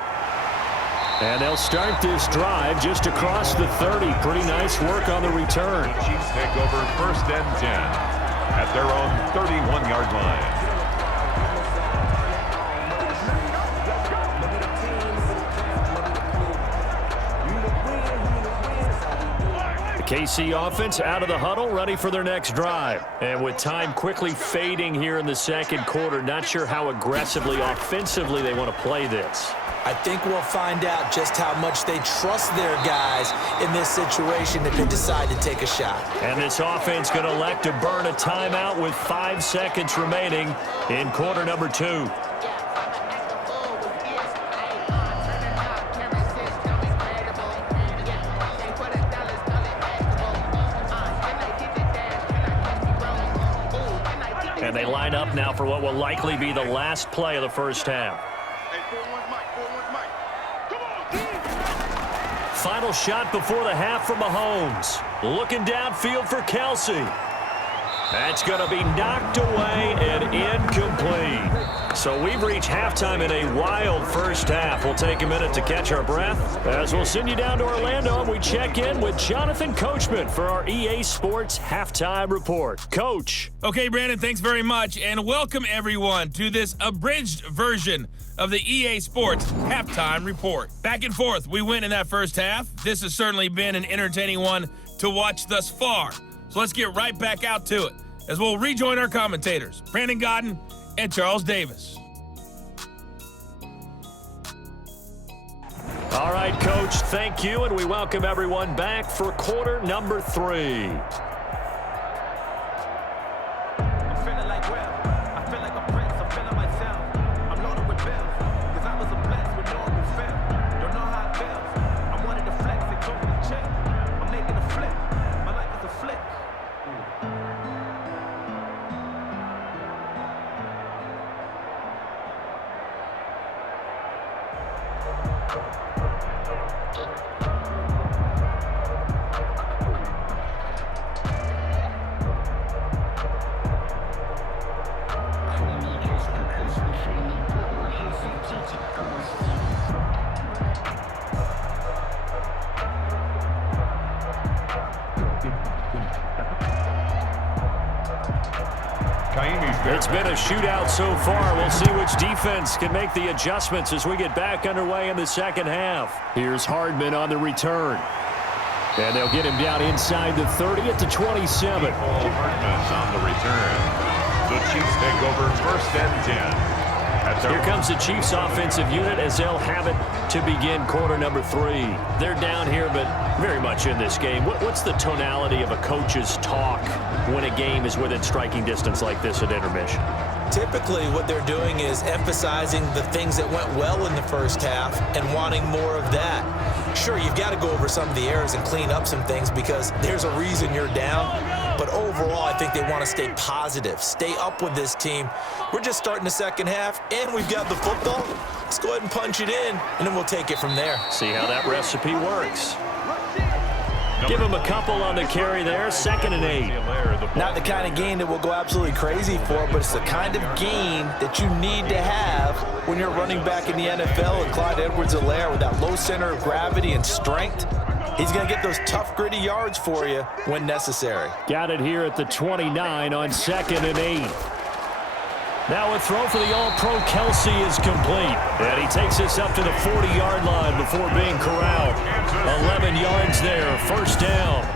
And they'll start this drive just across the 30. Pretty nice work on the return. The Chiefs take over 1st and 10 at their own 31-yard line. KC offense out of the huddle, ready for their next drive. And with time quickly fading here in the second quarter, not sure how aggressively, offensively they want to play this. I think we'll find out just how much they trust their guys in this situation if they decide to take a shot. And this offense going to elect to burn a timeout with 5 seconds remaining in quarter number 2. And they line up now for what will likely be the last play of the first half. Final shot before the half from Mahomes. Looking downfield for Kelsey. That's going to be knocked away and incomplete. So we've reached halftime in a wild first half. We'll take a minute to catch our breath as we'll send you down to Orlando and we check in with Jonathan Coachman for our EA Sports Halftime Report. Coach. Okay, Brandon, thanks very much, and welcome everyone to this abridged version of the EA Sports Halftime Report. Back and forth, we win in that first half. This has certainly been an entertaining one to watch thus far. So let's get right back out to it as we'll rejoin our commentators, Brandon Godden and Charles Davis. All right, Coach, thank you, and we welcome everyone back for quarter number 3. It's been a shootout so far. We'll see which defense can make the adjustments as we get back underway in the second half. Here's Hardman on the return. And they'll get him down inside the 30 at the 27. Hardman's on the return. The Chiefs take over 1st and 10. Here comes the Chiefs offensive unit as they'll have it to begin quarter number 3. They're down here, but very much in this game. What's the tonality of a coach's talk when a game is within striking distance like this at intermission? Typically, what they're doing is emphasizing the things that went well in the first half and wanting more of that. Sure, you've got to go over some of the errors and clean up some things because there's a reason you're down. But overall, I think they want to stay positive, stay up with this team. We're just starting the second half, and we've got the football. Let's go ahead and punch it in, and then we'll take it from there. See how that recipe works. Give him a couple on the carry there, 2nd and 8. Not the kind of gain that we'll go absolutely crazy for, but it's the kind of gain that you need to have when you're running back in the NFL. And Clyde Edwards-Helaire with that low center of gravity and strength, he's going to get those tough, gritty yards for you when necessary. Got it here at the 29 on 2nd and 8. Now a throw for the All-Pro Kelsey is complete. And he takes us up to the 40-yard line before being corralled. 11 yards there, 1st down.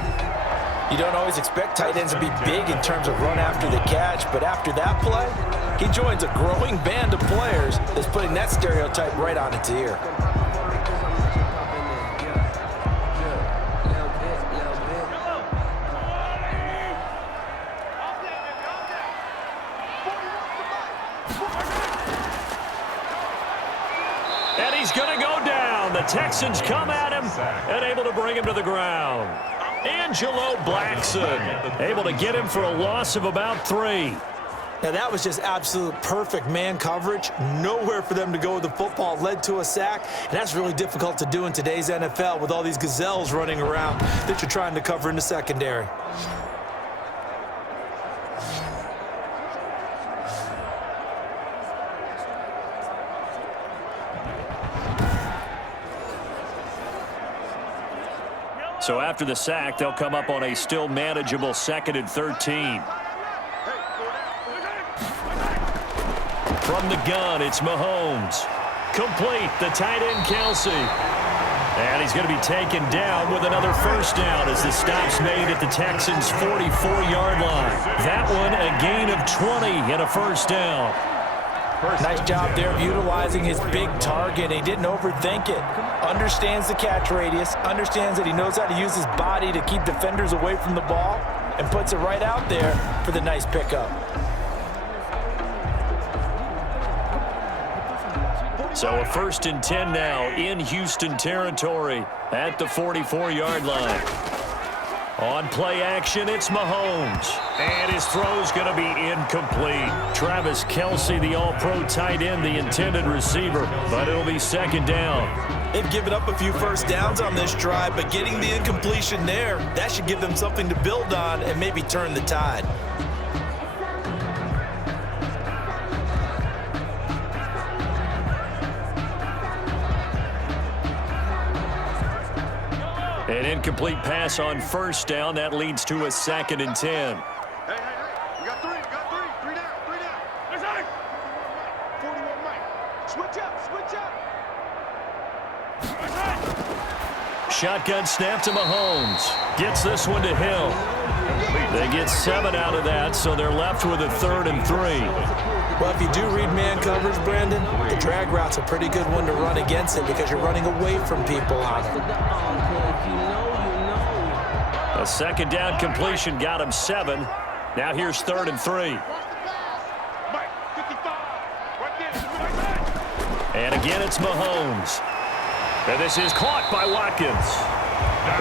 You don't always expect tight ends to be big in terms of run after the catch, but after that play, he joins a growing band of players that's putting that stereotype right on its ear. And he's going to go down. The Texans come at him and able to bring him to the ground. Angelo Blackson able to get him for a loss of about 3. Now that was just absolute perfect man coverage. Nowhere for them to go with the football. Led to a sack, and that's really difficult to do in today's NFL with all these gazelles running around that you're trying to cover in the secondary. So after the sack, they'll come up on a still manageable 2nd and 13. From the gun, it's Mahomes. Complete, the tight end Kelsey. And he's going to be taken down with another 1st down as the stop's made at the Texans' 44-yard line. That one a gain of 20 and a 1st down. Nice job there of utilizing his big target. He didn't overthink it. Understands the catch radius, understands that he knows how to use his body to keep defenders away from the ball, and puts it right out there for the nice pickup. So a 1st and 10 now in Houston territory at the 44-yard line. On play action, it's Mahomes. And his throw's going to be incomplete. Travis Kelce, the all-pro tight end, the intended receiver. But it'll be 2nd down. They've given up a few 1st downs on this drive, but getting the incompletion there, that should give them something to build on and maybe turn the tide. An incomplete pass on 1st down. That leads to a 2nd and 10. Hey, we got 3 down. 41 Mike. Switch up. Shotgun snap to Mahomes. Gets this one to Hill. They get 7 out of that, so they're left with a 3rd and 3. Well, if you do read man coverage, Brandon, the drag route's a pretty good one to run against it because you're running away from people on it. A 2nd down completion got him 7. Now here's 3rd and 3. And again, it's Mahomes. And this is caught by Watkins.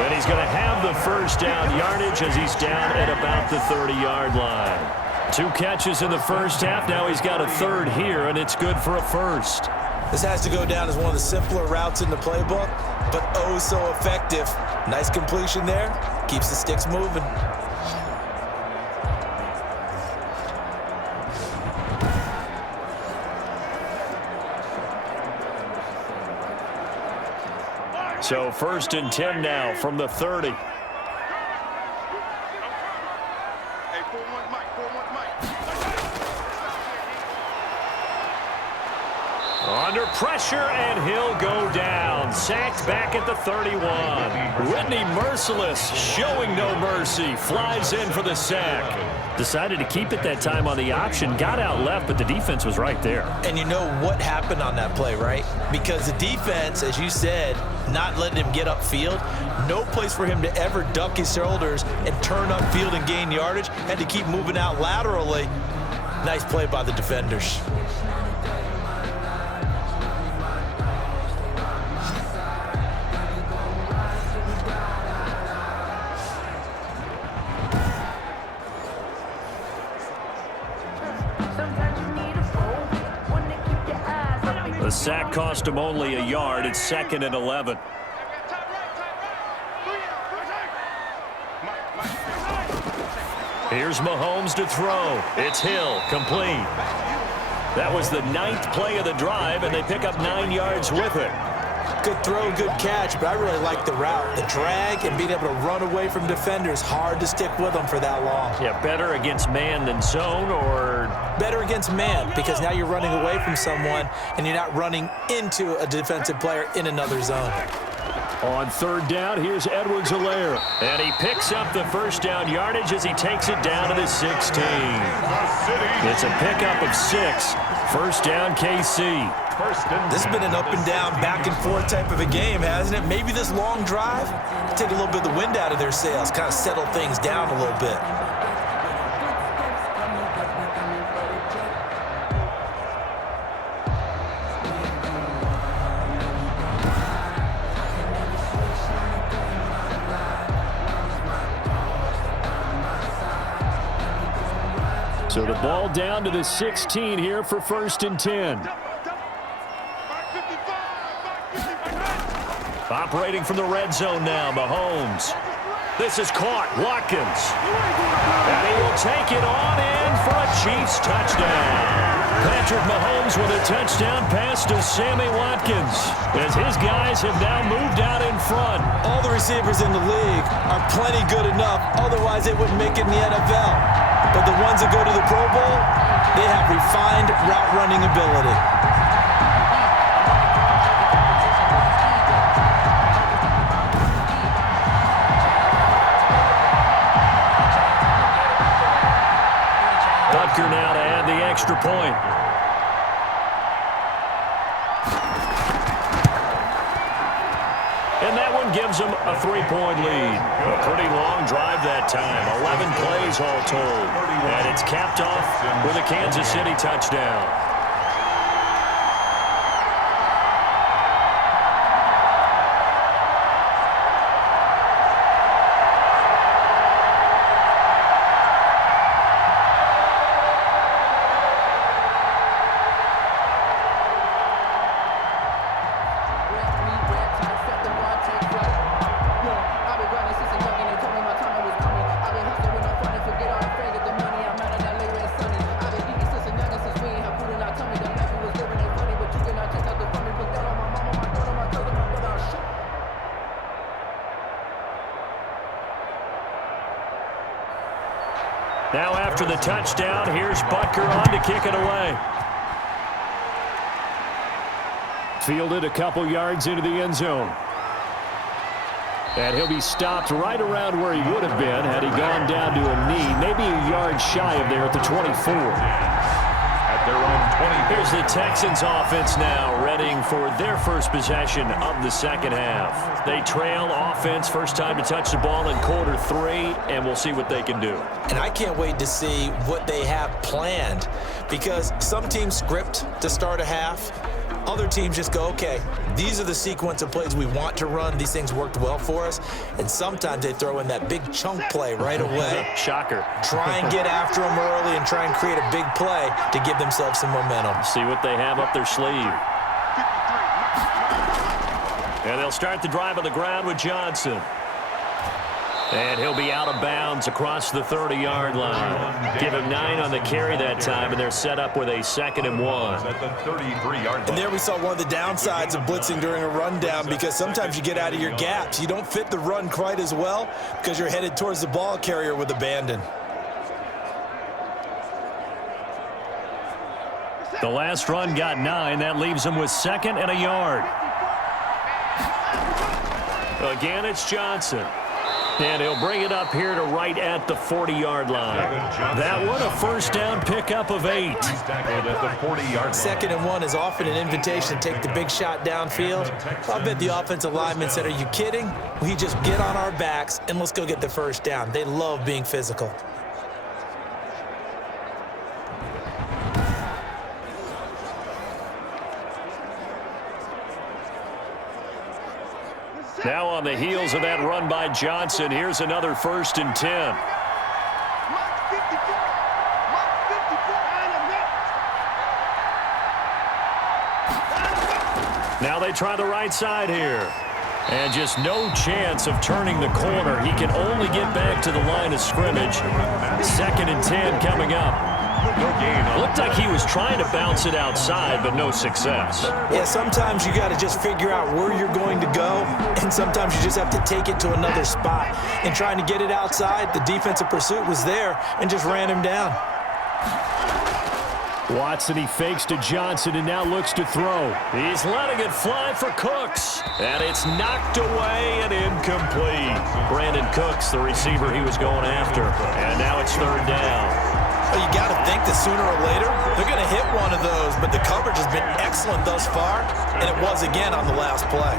And he's going to have the 1st down yardage as he's down at about the 30-yard line. 2 catches in the 1st half. Now he's got a 3rd here, and it's good for a 1st. This has to go down as one of the simpler routes in the playbook, but oh so effective. Nice completion there. Keeps the sticks moving. So 1st and 10 now from the 30. Under pressure, and he'll go down. Sacked back at the 31. Whitney Merciless, showing no mercy, flies in for the sack. Decided to keep it that time on the option. Got out left, but the defense was right there. And you know what happened on that play, right? Because the defense, as you said, not letting him get upfield. No place for him to ever duck his shoulders and turn upfield and gain yardage. Had to keep moving out laterally. Nice play by the defenders. The sack cost him only a yard. It's 2nd and 11. Here's Mahomes to throw. It's Hill, complete. That was the 9th play of the drive, and they pick up 9 yards with it. Good throw, good catch, but I really like the route. The drag and being able to run away from defenders, hard to stick with them for that long. Yeah, better against man than zone, or? Better against man, because now you're running away from someone and you're not running into a defensive player in another zone. On 3rd down, here's Edwards-Helaire. And he picks up the first down yardage as he takes it down to the 16. It's a pickup of 6. First down, KC. This has been an up and down, back and forth type of a game, hasn't it? Maybe this long drive, take a little bit of the wind out of their sails, kind of settle things down a little bit. So the ball down to the 16 here for 1st and 10. Operating from the red zone now, Mahomes. This is caught, Watkins. And he will take it on in for a Chiefs touchdown. Patrick Mahomes with a touchdown pass to Sammy Watkins, as his guys have now moved out in front. All the receivers in the league are plenty good enough, otherwise they wouldn't make it in the NFL. But the ones that go to the Pro Bowl, they have refined route running ability. Butker now to add the extra point. And that one gives them a 3-point lead. A pretty long drive that time. 11 plays all told. And it's capped off with a Kansas City touchdown. Now after the touchdown, here's Butker on to kick it away. Fielded a couple yards into the end zone. And he'll be stopped right around where he would have been had he gone down to a knee, maybe a yard shy of there at the 24. At their own 20. Here's the Texans offense now, readying for their first possession of the second half. They trail offense, first time to touch the ball in quarter 3, and we'll see what they can do. And I can't wait to see what they have planned, because some teams script to start a half. Other teams just go, okay, these are the sequence of plays we want to run. These things worked well for us. And sometimes they throw in that big chunk play right away. Shocker. Try and get after them early and try and create a big play to give themselves some momentum. See what they have up their sleeve. And they'll start the drive on the ground with Johnson. And he'll be out of bounds across the 30-yard line. Give him 9 on the carry that time, and they're set up with a 2nd and 1. At the 33-yard line. And there we saw one of the downsides of blitzing during a rundown, because sometimes you get out of your gaps. You don't fit the run quite as well because you're headed towards the ball carrier with abandon. The last run got 9. That leaves him with 2nd and a yard. Again, it's Johnson. And he'll bring it up here to right at the 40-yard line. That one, a first down pickup of 8. Tackled at the 40-yard line. 2nd and 1 is often an invitation to take the big shot downfield. I bet the offensive lineman said, are you kidding? We just get on our backs and let's go get the first down. They love being physical. Now on the heels of that run by Johnson, here's another 1st and 10. Now they try the right side here. And just no chance of turning the corner. He can only get back to the line of scrimmage. 2nd and 10 coming up. Looked like he was trying to bounce it outside, but no success. Yeah, sometimes you got to just figure out where you're going to go, and sometimes you just have to take it to another spot. And trying to get it outside, the defensive pursuit was there and just ran him down. Watson, he fakes to Johnson and now looks to throw. He's letting it fly for Cooks. And it's knocked away and incomplete. Brandon Cooks, the receiver he was going after. And now it's 3rd down. Well, you got to think that sooner or later they're going to hit one of those, but the coverage has been excellent thus far, and it was again on the last play.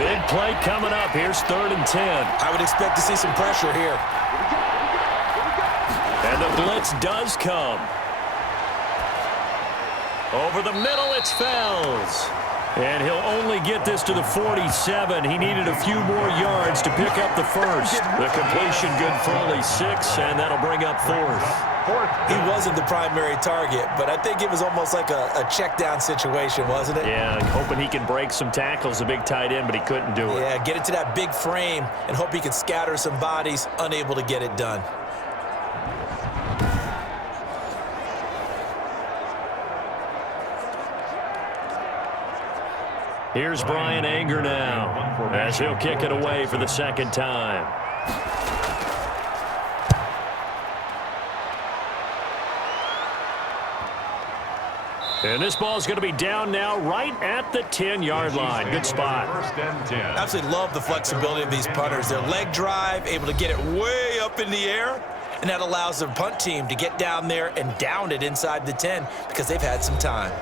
Big play coming up. Here's 3rd and 10. I would expect to see some pressure here. And the blitz does come. Over the middle, it's Fells. And he'll only get this to the 47. He needed a few more yards to pick up the first. The completion good for only 6, and that'll bring up 4th. He wasn't the primary target, but I think it was almost like a check down situation, wasn't it? Yeah, hoping he can break some tackles, a big tight end, but he couldn't do it. Yeah, get it to that big frame and hope he can scatter some bodies, unable to get it done. Here's Brian Anger now, as he'll kick it away for the 2nd time. And this ball's going to be down now right at the 10-yard line. Good spot. Absolutely love the flexibility of these punters. Their leg drive, able to get it way up in the air, and that allows their punt team to get down there and down it inside the 10 because they've had some time.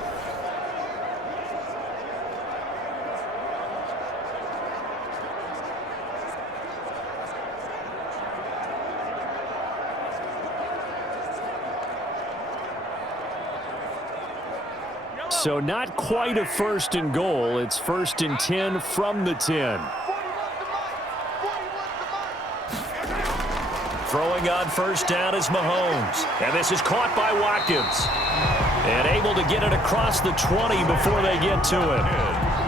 So not quite a 1st and goal. It's 1st and 10 from the 10. Throwing on 1st down is Mahomes. And this is caught by Watkins. And able to get it across the 20 before they get to it.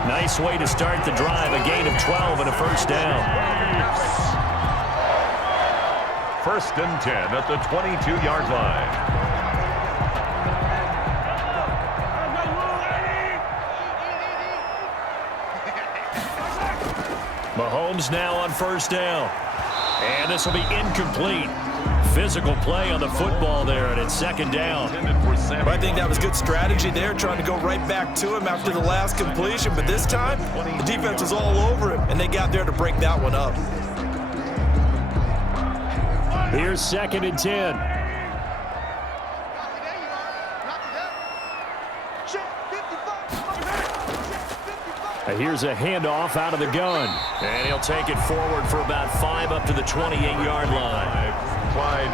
Nice way to start the drive. A gain of 12 and a 1st down. 1st and 10 at the 22-yard line. Mahomes now on 1st down. And this will be incomplete. Physical play on the football there, and it's 2nd down. I think that was good strategy there, trying to go right back to him after the last completion. But this time, the defense was all over him, and they got there to break that one up. Here's 2nd and 10. Here's a handoff out of the gun. And he'll take it forward for about 5 up to the 28-yard line.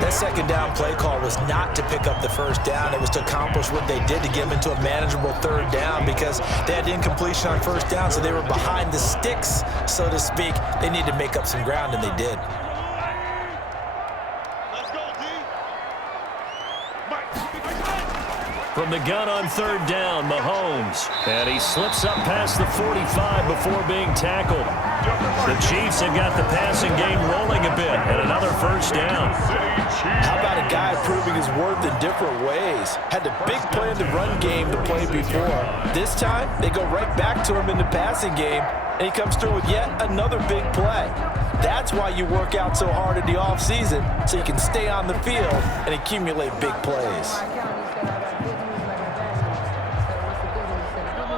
That 2nd down play call was not to pick up the 1st down. It was to accomplish what they did to get them into a manageable 3rd down because they had incompletion on 1st down, so they were behind the sticks, so to speak. They needed to make up some ground, and they did. From the gun on 3rd down, Mahomes. And he slips up past the 45 before being tackled. The Chiefs have got the passing game rolling a bit, and another 1st down. How about a guy proving his worth in different ways? Had the big play in the run game to play before. This time, they go right back to him in the passing game, and he comes through with yet another big play. That's why you work out so hard in the offseason, so you can stay on the field and accumulate big plays.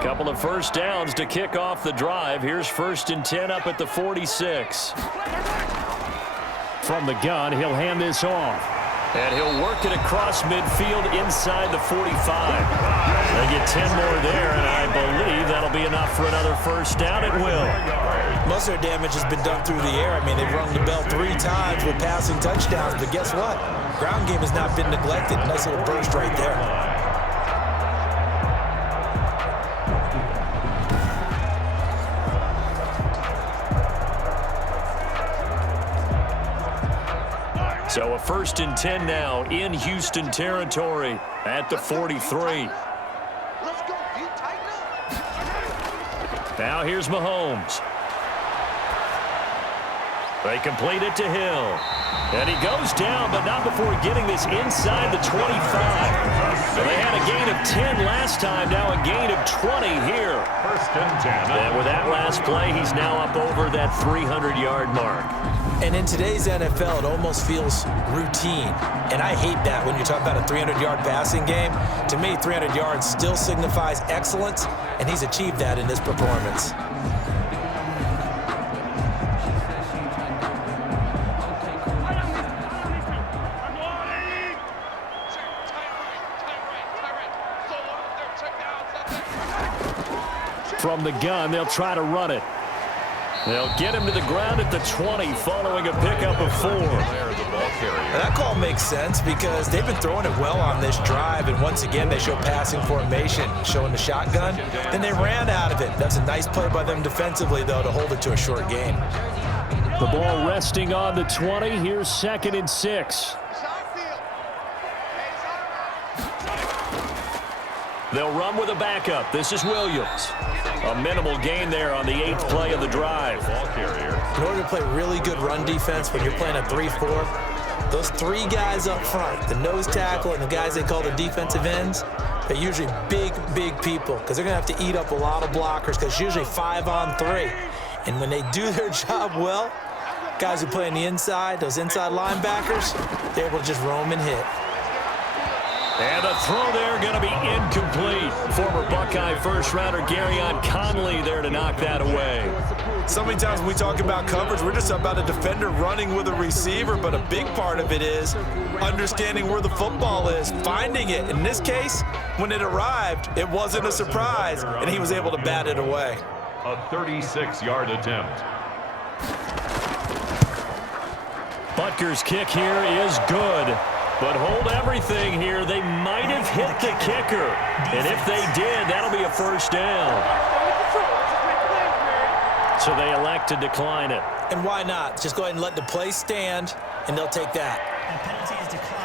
Couple of 1st downs to kick off the drive. Here's 1st and 10 up at the 46. From the gun, he'll hand this off. And he'll work it across midfield inside the 45. They get 10 more there, and I believe that'll be enough for another 1st down. It will. Most of their damage has been done through the air. I mean, they've rung the bell 3 times with passing touchdowns, but guess what? Ground game has not been neglected. Nice little burst right there. So a 1st and 10 now in Houston territory at the 43. Now here's Mahomes. They complete it to Hill. And he goes down, but not before getting this inside the 25. So they had a gain of 10 last time, now a gain of 20 here. 1st and 10. And with that last play, he's now up over that 300-yard mark. And in today's NFL, it almost feels routine. And I hate that when you talk about a 300-yard passing game. To me, 300 yards still signifies excellence, and he's achieved that in this performance. From the gun, they'll try to run it. They'll get him to the ground at the 20 following a pickup of 4. And that call makes sense because they've been throwing it well on this drive, and once again they show passing formation, showing the shotgun. Then they ran out of it. That's a nice play by them defensively, though, to hold it to a short gain. The ball resting on the 20. Here's 2nd and 6. They'll run with a backup. This is Williams. A minimal gain there on the 8th play of the drive. In order to play really good run defense when you're playing a 3-4, those 3 guys up front, the nose tackle and the guys they call the defensive ends, they're usually big people because they're going to have to eat up a lot of blockers because it's usually 5-on-3. And when they do their job well, guys who play on the inside, those inside linebackers, they're able to just roam and hit. And the throw there going to be incomplete. Former Buckeye first-rounder Garyon Conley there to knock that away. So many times when we talk about coverage, we're just about a defender running with a receiver, but a big part of it is understanding where the football is, finding it. In this case, when it arrived, it wasn't a surprise, and he was able to bat it away. A 36-yard attempt. Butker's kick here is good. But hold everything here. They might have hit the kicker. And if they did, that'll be a 1st down. So they elect to decline it. And why not? Just go ahead and let the play stand, and they'll take that. The penalty is declined.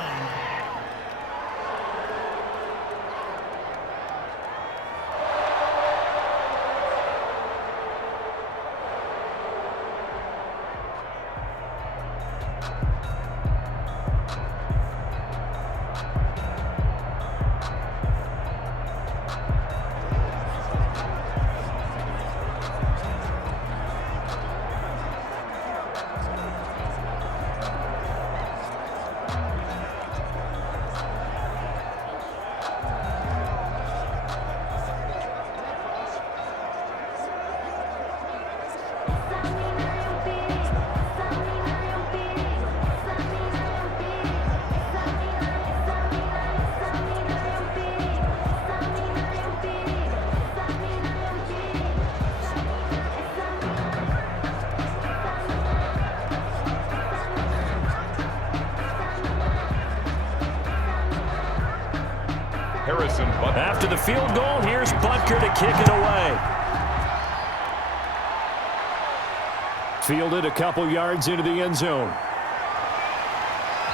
After the field goal, here's Butker to kick it away. Fielded a couple yards into the end zone.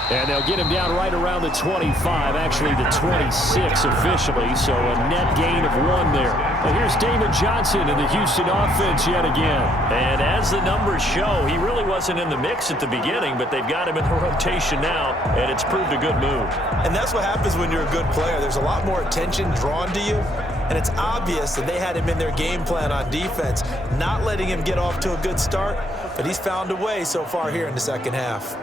And they'll get him down right around the 25, actually the 26 officially, so a net gain of 1 there. Well, here's David Johnson in the Houston offense yet again. And as the numbers show, he really wasn't in the mix at the beginning, but they've got him in the rotation now, and it's proved a good move. And that's what happens when you're a good player. There's a lot more attention drawn to you, and it's obvious that they had him in their game plan on defense, not letting him get off to a good start, but he's found a way so far here in the second half.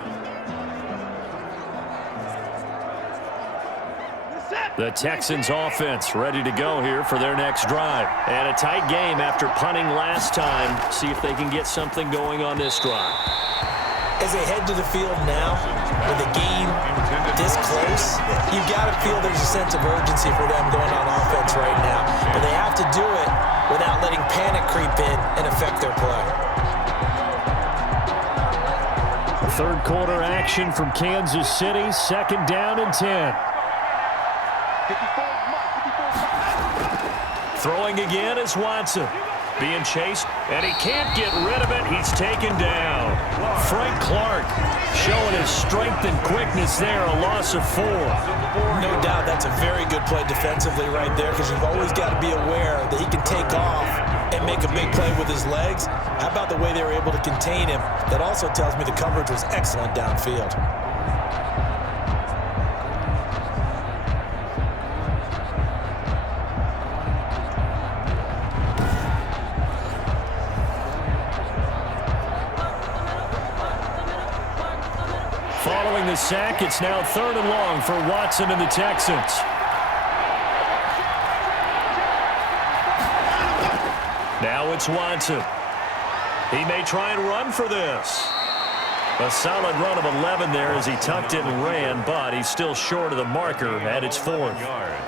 The Texans offense ready to go here for their next drive. And a tight game after punting last time. See if they can get something going on this drive. As they head to the field now, with the game this close, you've got to feel there's a sense of urgency for them going on offense right now. But they have to do it without letting panic creep in and affect their play. Third quarter action from Kansas City. 2nd down and 10. Throwing again is Watson. being chased, and he can't get rid of it. He's taken down. Frank Clark showing his strength and quickness there, a loss of 4. No doubt that's a very good play defensively right there, because you've always got to be aware that he can take off and make a big play with his legs. How about the way they were able to contain him? That also tells me the coverage was excellent downfield. Following the sack, it's now 3rd and long for Watson and the Texans. Now it's Watson. He may try and run for this. A solid run of 11 there as he tucked it and ran, but he's still short of the marker at its 4th.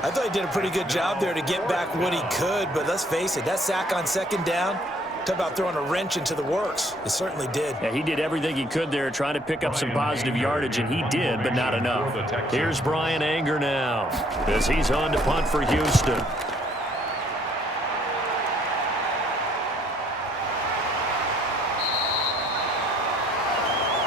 I thought he did a pretty good job there to get back what he could, but let's face it, that sack on 2nd down, talk about throwing a wrench into the works. It certainly did. Yeah, he did everything he could there, trying to pick up some positive yardage, and he did, but not enough. Here's Brian Anger now as he's on to punt for Houston.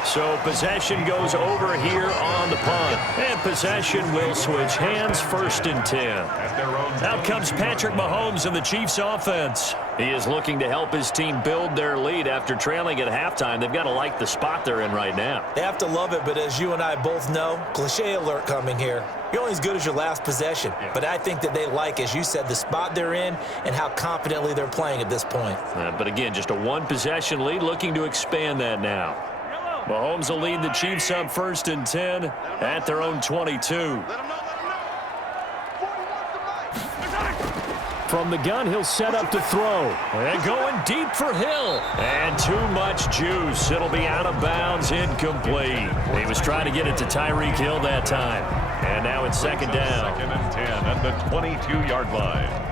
So possession goes over here on the punt. And possession will switch hands, 1st and 10. Out comes Patrick Mahomes in the Chiefs offense. He is looking to help his team build their lead after trailing at halftime. They've got to like the spot they're in right now. They have to love it, but as you and I both know, cliche alert coming here. You're only as good as your last possession. But I think that they like, as you said, the spot they're in and how confidently they're playing at this point. But again, just a 1-possession lead, looking to expand that now. Mahomes will lead the Chiefs up 1st and 10 at their own 22. From the gun, he'll set up to throw. And going deep for Hill. And too much juice. It'll be out of bounds, incomplete. He was trying to get it to Tyreek Hill that time. And now it's 2nd down. 2nd and 10 at the 22-yard line.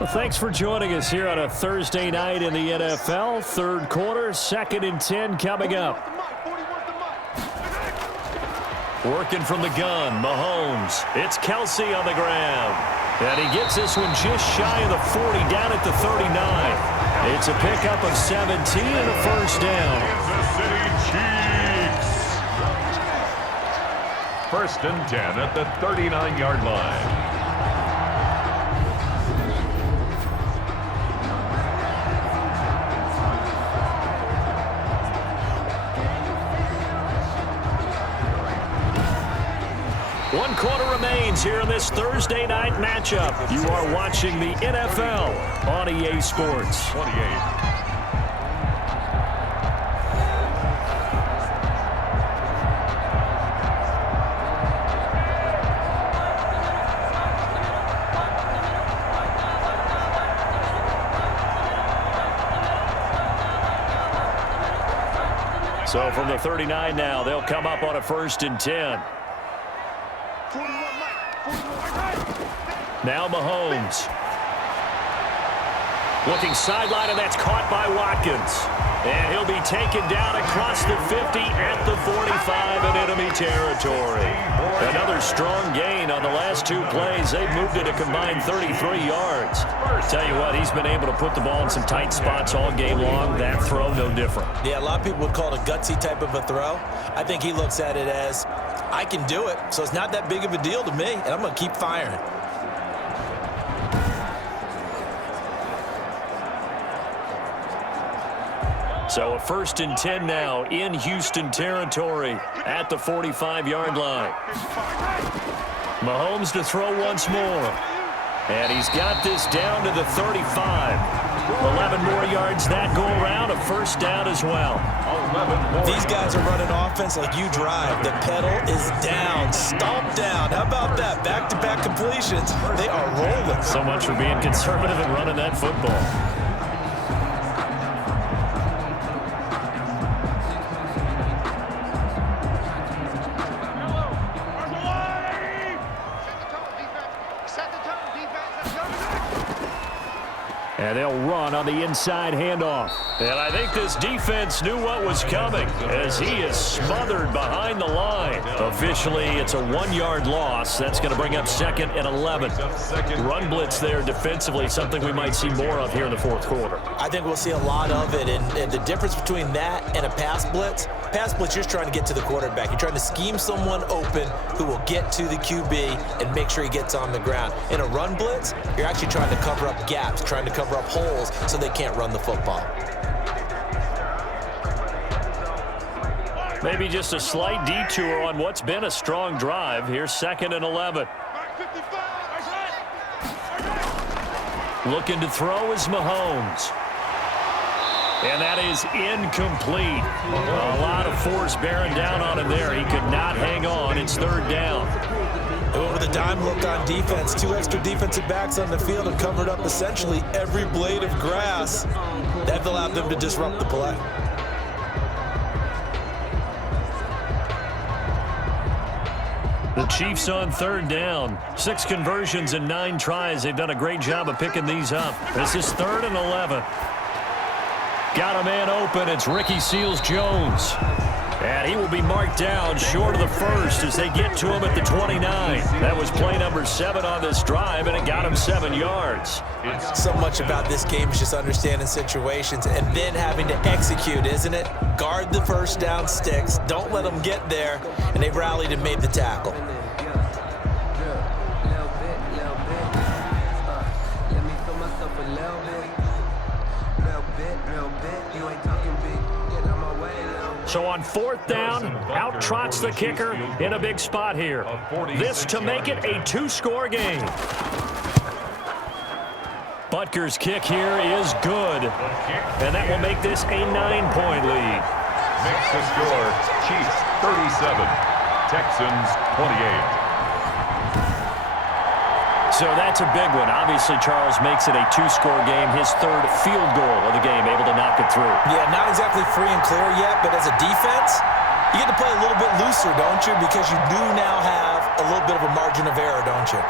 Well, thanks for joining us here on a Thursday night in the NFL. 3rd quarter, 2nd and 10 coming up. Working from the gun, Mahomes. It's Kelsey on the ground. And he gets this one just shy of the 40, down at the 39. It's a pickup of 17 and a 1st down. Kansas City Chiefs. 1st and 10 at the 39-yard line. One quarter remains here in this Thursday night matchup. You are watching the NFL on EA Sports. 28. So from the 39 now, they'll come up on a 1st and 10. Now Mahomes. Looking sideline, and that's caught by Watkins. And he'll be taken down across the 50 at the 45 in enemy territory. Another strong gain on the last 2 plays. They've moved it a combined 33 yards. Tell you what, he's been able to put the ball in some tight spots all game long. That throw, no different. Yeah, a lot of people would call it a gutsy type of a throw. I think he looks at it as, I can do it, so it's not that big of a deal to me, and I'm going to keep firing. So a 1st and 10 now in Houston territory at the 45-yard line. Mahomes to throw once more. And he's got this down to the 35. 11 more yards that go around, a 1st down as well. These guys are running offense like you drive. The pedal is down, stomped down. How about that? Back-to-back completions. They are rolling. So much for being conservative and running that football. And they'll run on the inside handoff. And I think this defense knew what was coming as he is smothered behind the line. Officially, it's a 1-yard loss. That's going to bring up 2nd and 11. Run blitz there defensively, something we might see more of here in the fourth quarter. I think we'll see a lot of it. And the difference between that and a pass blitz, you're just trying to get to the quarterback. You're trying to scheme someone open who will get to the QB and make sure he gets on the ground. In a run blitz, you're actually trying to cover up gaps, trying to cover up holes so they can't run the football. Maybe just a slight detour on what's been a strong drive. Here's 2nd and 11. Looking to throw is Mahomes. And that is incomplete. A lot of force bearing down on him there. He could not hang on. It's 3rd down. They went with a dime look on defense. 2 extra defensive backs on the field and covered up essentially every blade of grass. That allowed them to disrupt the play. The Chiefs on 3rd down. 6 conversions and 9 tries. They've done a great job of picking these up. This is 3rd and 11. Got a man open. It's Ricky Seals-Jones. And he will be marked down short of the first as they get to him at the 29. That was play number 7 on this drive, and it got him 7 yards. So much about this game is just understanding situations and then having to execute, isn't it? Guard the first down sticks. Don't let them get there. And they rallied and made the tackle. So on 4th down, out trots the kicker in a big spot here. This to make it a 2-score game. Butker's kick here is good. And that will make this a 9-point lead. Makes the score Chiefs 37, Texans 28. So that's a big one. Obviously, Charles makes it a 2-score game. His 3rd field goal of the game, able to knock it through. Yeah, not exactly free and clear yet, but as a defense, you get to play a little bit looser, don't you? Because you do now have a little bit of a margin of error, don't you?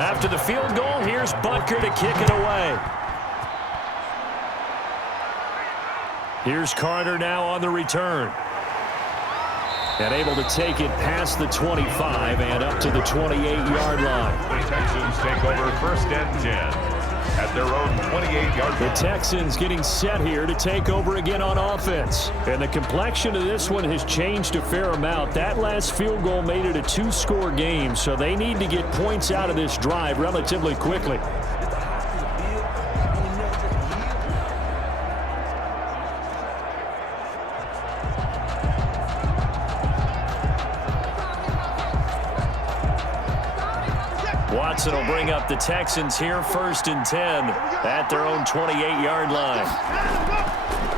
After the field goal, here's Butker to kick it away. Here's Carter now on the return. And able to take it past the 25 and up to the 28-yard line. The Texans take over 1st and 10 at their own 28-yard line. The Texans getting set here to take over again on offense. And the complexion of this one has changed a fair amount. That last field goal made it a 2-score game, so they need to get points out of this drive relatively quickly. Watson will bring up the Texans here 1st and 10 at their own 28-yard line.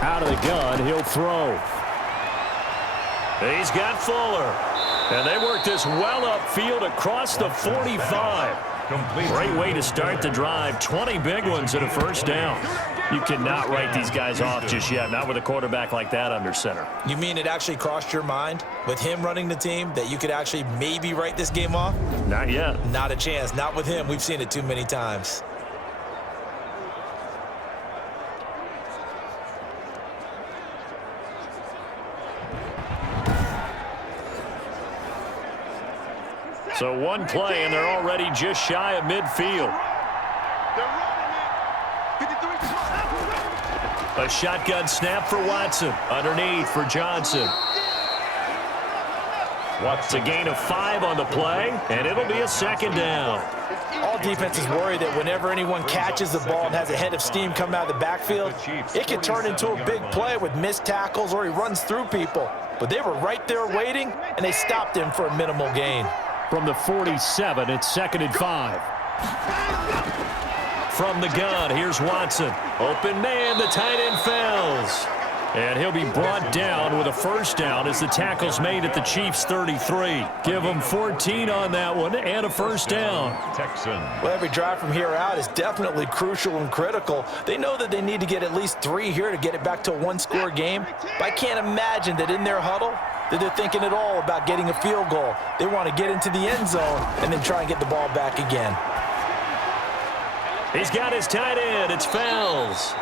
Out of the gun, he'll throw. He's got Fuller. And they work this well upfield across the 45. Great way to start the drive. 20 big ones at a 1st down. You cannot write these guys off just yet, not with a quarterback like that under center. You mean it actually crossed your mind with him running the team that you could actually maybe write this game off? Not yet. Not a chance. Not with him. We've seen it too many times. So one play, and they're already just shy of midfield. A shotgun snap for Watson. Underneath for Johnson. It's a gain of 5 on the play, and it'll be a 2nd down. All defenses worry that whenever anyone catches the ball and has a head of steam come out of the backfield, it can turn into a big play with missed tackles or he runs through people. But they were right there waiting, and they stopped him for a minimal gain. From the 47, it's 2nd and 5. From the gun, here's Watson. Open man, the tight end fails. And he'll be brought down with a first down as the tackle's made at the Chiefs' 33. Give them 14 on that one and a first down. Texans. Well, every drive from here out is definitely crucial and critical. They know that they need to get at least 3 here to get it back to a one-score game. But I can't imagine that in their huddle that they're thinking at all about getting a field goal. They want to get into the end zone and then try and get the ball back again. He's got his tight end. It's Fells.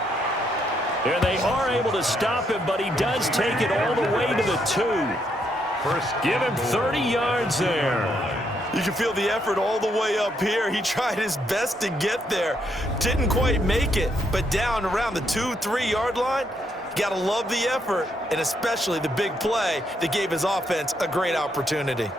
And they are able to stop him, but he does take it all the way to the 2. Give him 30 yards there. You can feel the effort all the way up here. He tried his best to get there. Didn't quite make it, but down around the 2-3 yard line, got to love the effort, and especially the big play that gave his offense a great opportunity.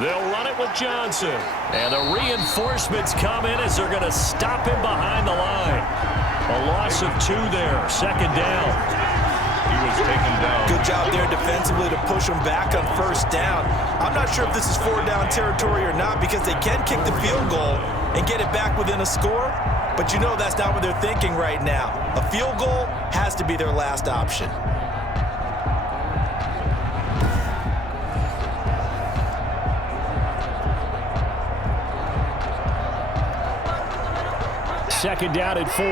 They'll run it with Johnson. And the reinforcements come in as they're going to stop him behind the line. A loss of 2 there. Second down. He was taken down. Good job there defensively to push him back on first down. I'm not sure if this is 4-down territory or not because they can kick the field goal and get it back within a score. But you know that's not what they're thinking right now. A field goal has to be their last option. Second down at 4.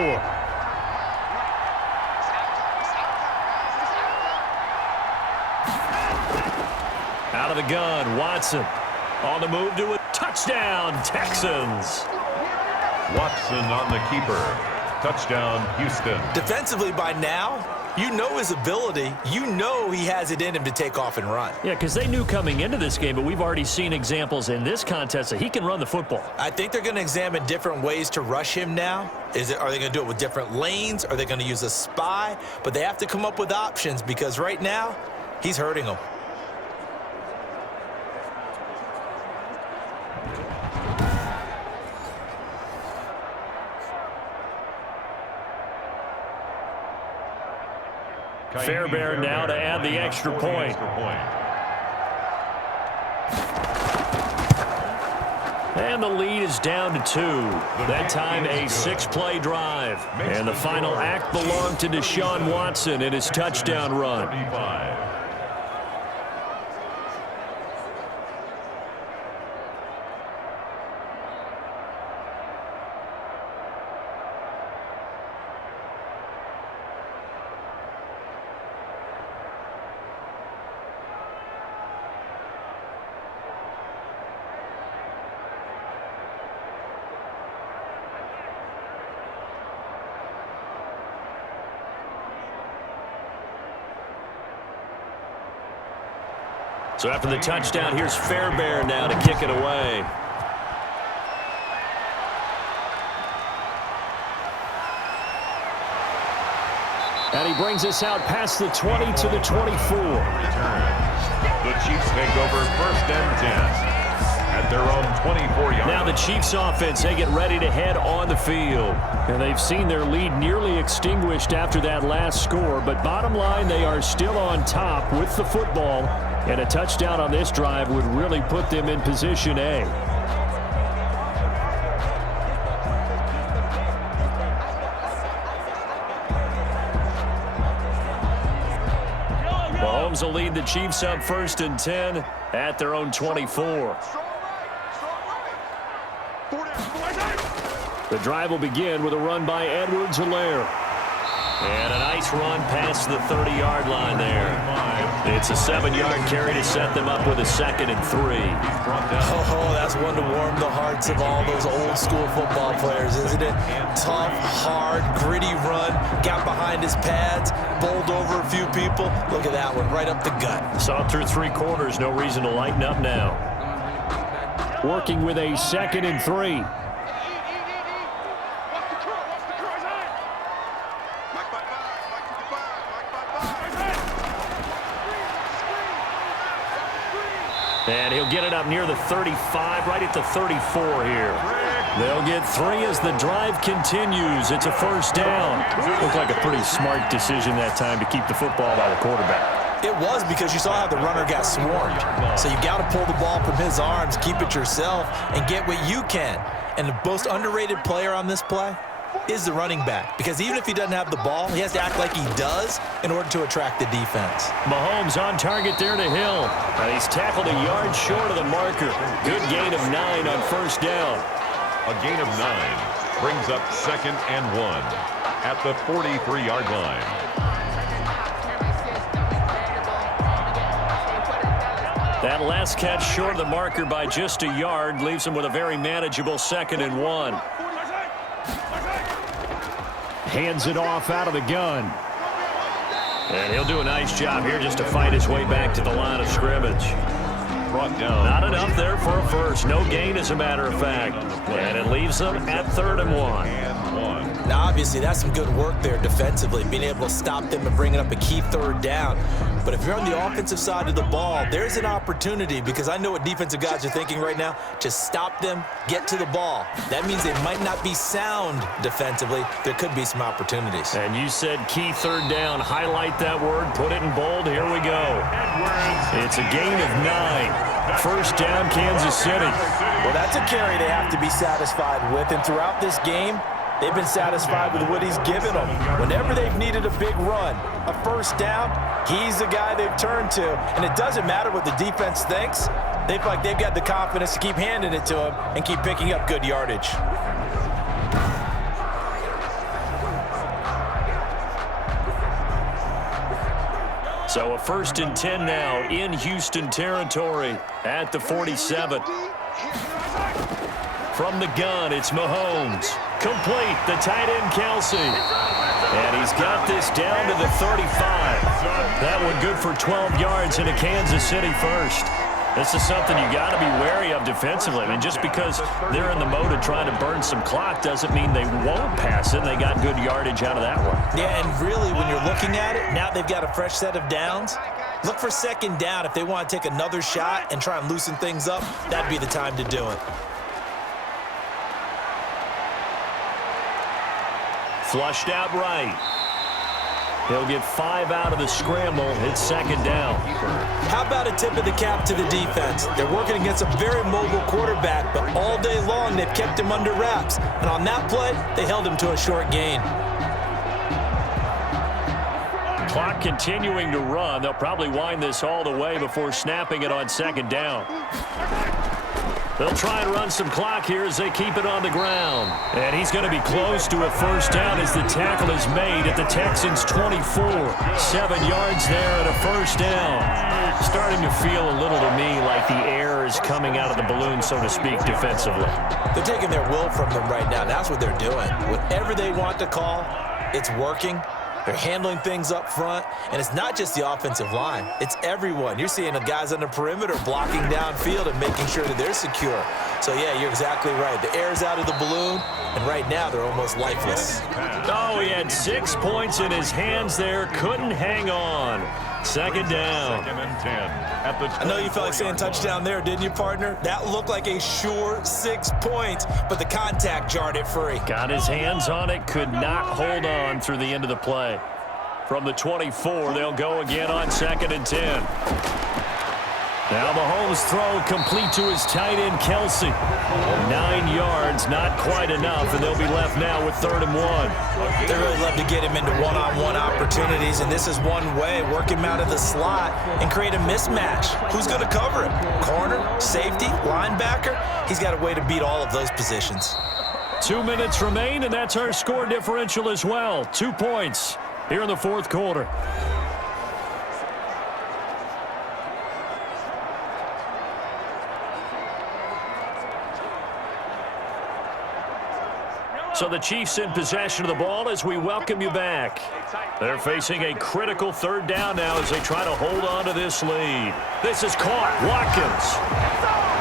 Out of the gun, Watson. On the move to a touchdown, Texans. Watson on the keeper. Touchdown, Houston. Defensively by now, you know his ability. You know he has it in him to take off and run. Yeah, because they knew coming into this game, but we've already seen examples in this contest that he can run the football. I think they're going to examine different ways to rush him now. Are they going to do it with different lanes? Are they going to use a spy? But they have to come up with options because right now, he's hurting them. Fairbairn now to add the extra point. And the lead is down to 2. That time a 6-play drive. And the final act belonged to Deshaun Watson in his touchdown run. So after the touchdown, here's Fairbairn now to kick it away. And he brings us out past the 20 to the 24. The Chiefs take over 1st and 10 at their own 24-yard. Now the Chiefs offense, they get ready to head on the field. And they've seen their lead nearly extinguished after that last score. But bottom line, they are still on top with the football. And a touchdown on this drive would really put them in position A. Mahomes will lead the Chiefs up 1st and 10 at their own 24. The drive will begin with a run by Edwards-Helaire. And a nice run past the 30-yard line there. It's a 7-yard carry to set them up with a 2nd and 3. Oh, that's one to warm the hearts of all those old-school football players, isn't it? Tough, hard, gritty run. Got behind his pads, bowled over a few people. Look at that one, right up the gut. Saw through 3 quarters, no reason to lighten up now. Working with a 2nd and 3. And he'll get it up near the 35, right at the 34 here. They'll get 3 as the drive continues. It's a first down. Looked like a pretty smart decision that time to keep the football by the quarterback. It was, because you saw how the runner got swarmed. So you got to pull the ball from his arms, keep it yourself, and get what you can. And the most underrated player on this play is the running back, because even if he doesn't have the ball, he has to act like he does in order to attract the defense. Mahomes on target there to Hill. And he's tackled a yard short of the marker. Good gain of 9 on first down. A gain of 9 brings up 2nd and 1 at the 43-yard line. That last catch short of the marker by just a yard leaves him with a very manageable 2nd and 1. Hands it off out of the gun. And he'll do a nice job here just to fight his way back to the line of scrimmage. Brought down. Not enough there for a first. No gain, as a matter of fact. And it leaves them at 3rd and 1. Now, obviously, that's some good work there defensively, being able to stop them and bringing up a key 3rd down. But if you're on the offensive side of the ball, there's an opportunity, because I know what defensive guys are thinking right now. Just stop them, get to the ball. That means they might not be sound defensively. There could be some opportunities. And you said key 3rd down. Highlight that word. Put it in bold. Here we go. It's a gain of 9. First down, Kansas City. Well, that's a carry they have to be satisfied with. And throughout this game, they've been satisfied with what he's given them. Whenever they've needed a big run, a first down, he's the guy they've turned to. And it doesn't matter what the defense thinks. They feel like they've got the confidence to keep handing it to him and keep picking up good yardage. So a 1st and 10 now in Houston territory at the 47. From the gun, it's Mahomes. Complete, the tight end, Kelsey. And he's got this down to the 35. That one good for 12 yards into Kansas City first. This is something you got to be wary of defensively. I mean, just because they're in the mode of trying to burn some clock doesn't mean they won't pass it. And they got good yardage out of that one. Yeah, and really, when you're looking at it, now they've got a fresh set of downs. Look for 2nd down. If they want to take another shot and try and loosen things up, that'd be the time to do it. Flushed out right. He'll get 5 out of the scramble. It's 2nd down. How about a tip of the cap to the defense? They're working against a very mobile quarterback, but all day long they've kept him under wraps. And on that play, they held him to a short gain. Clock continuing to run. They'll probably wind this all the way before snapping it on 2nd down. They'll try and run some clock here as they keep it on the ground. And he's going to be close to a first down as the tackle is made at the Texans' 24. 7 yards there and a first down. Starting to feel a little to me like the air is coming out of the balloon, so to speak, defensively. They're taking their will from them right now. That's what they're doing. Whatever they want to call, it's working. They're handling things up front, and it's not just the offensive line. It's everyone. You're seeing the guys on the perimeter blocking downfield and making sure that they're secure. So, yeah, you're exactly right. The air's out of the balloon, and right now they're almost lifeless. Oh, he had 6 points in his hands there. Couldn't hang on. 2nd down. 2nd and 10 at the I know you felt like saying touchdown there, didn't you, partner? That looked like a sure 6 points, but the contact jarred it free. Got his hands on it, could not hold on through the end of the play. From the 24, they'll go again on 2nd and 10. Now Mahomes' throw complete to his tight end, Kelsey. 9 yards, not quite enough, and they'll be left now with 3rd and 1. They really love to get him into one-on-one opportunities, and this is one way, work him out of the slot and create a mismatch. Who's going to cover him? Corner, safety, linebacker? He's got a way to beat all of those positions. 2 minutes remain, and that's our score differential as well. 2 points here in the 4th quarter. So the Chiefs in possession of the ball as we welcome you back. They're facing a critical 3rd down now as they try to hold on to this lead. This is caught. Watkins.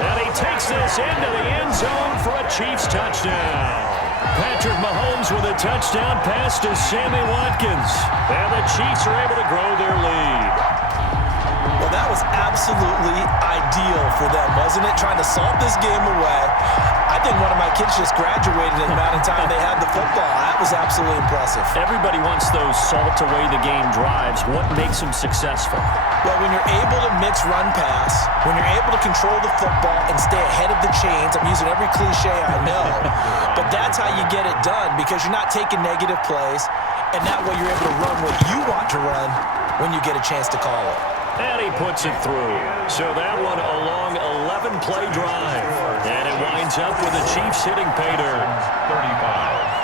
And he takes this into the end zone for a Chiefs touchdown. Patrick Mahomes with a touchdown pass to Sammy Watkins. And the Chiefs are able to grow their lead. Well, that was absolutely ideal for them, wasn't it? Trying to salt this game away. I think one of my kids just graduated in the amount of time they had the football. That was absolutely impressive. Everybody wants those salt-away-the-game drives. What makes them successful? Well, when you're able to mix run-pass, when you're able to control the football and stay ahead of the chains, I'm using every cliche I know, but that's how you get it done because you're not taking negative plays, and that way you're able to run what you want to run when you get a chance to call it. And he puts it through. So that one a long 11-play drive. And it winds up with the Chiefs hitting pay dirt. 35.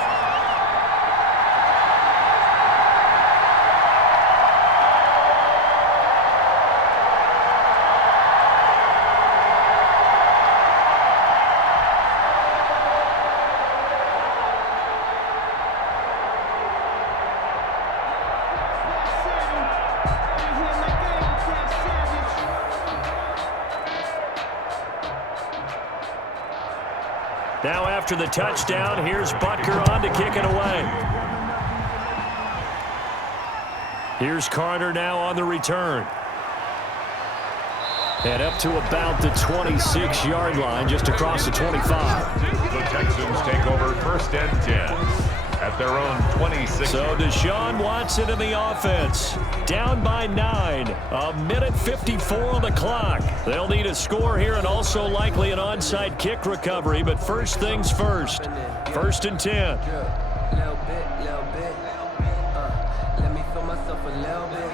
Now after the touchdown, here's Butker on to kick it away. Here's Carter now on the return. And up to about the 26-yard line, just across the 25. The Texans take over 1st and 10 at their own 26. So Deshaun Watson in the offense. Down by 9. A minute 54 on the clock. They'll need a score here and also likely an onside kick recovery. But first things first. 1st and 10. Little bit. Let me feel myself a little bit.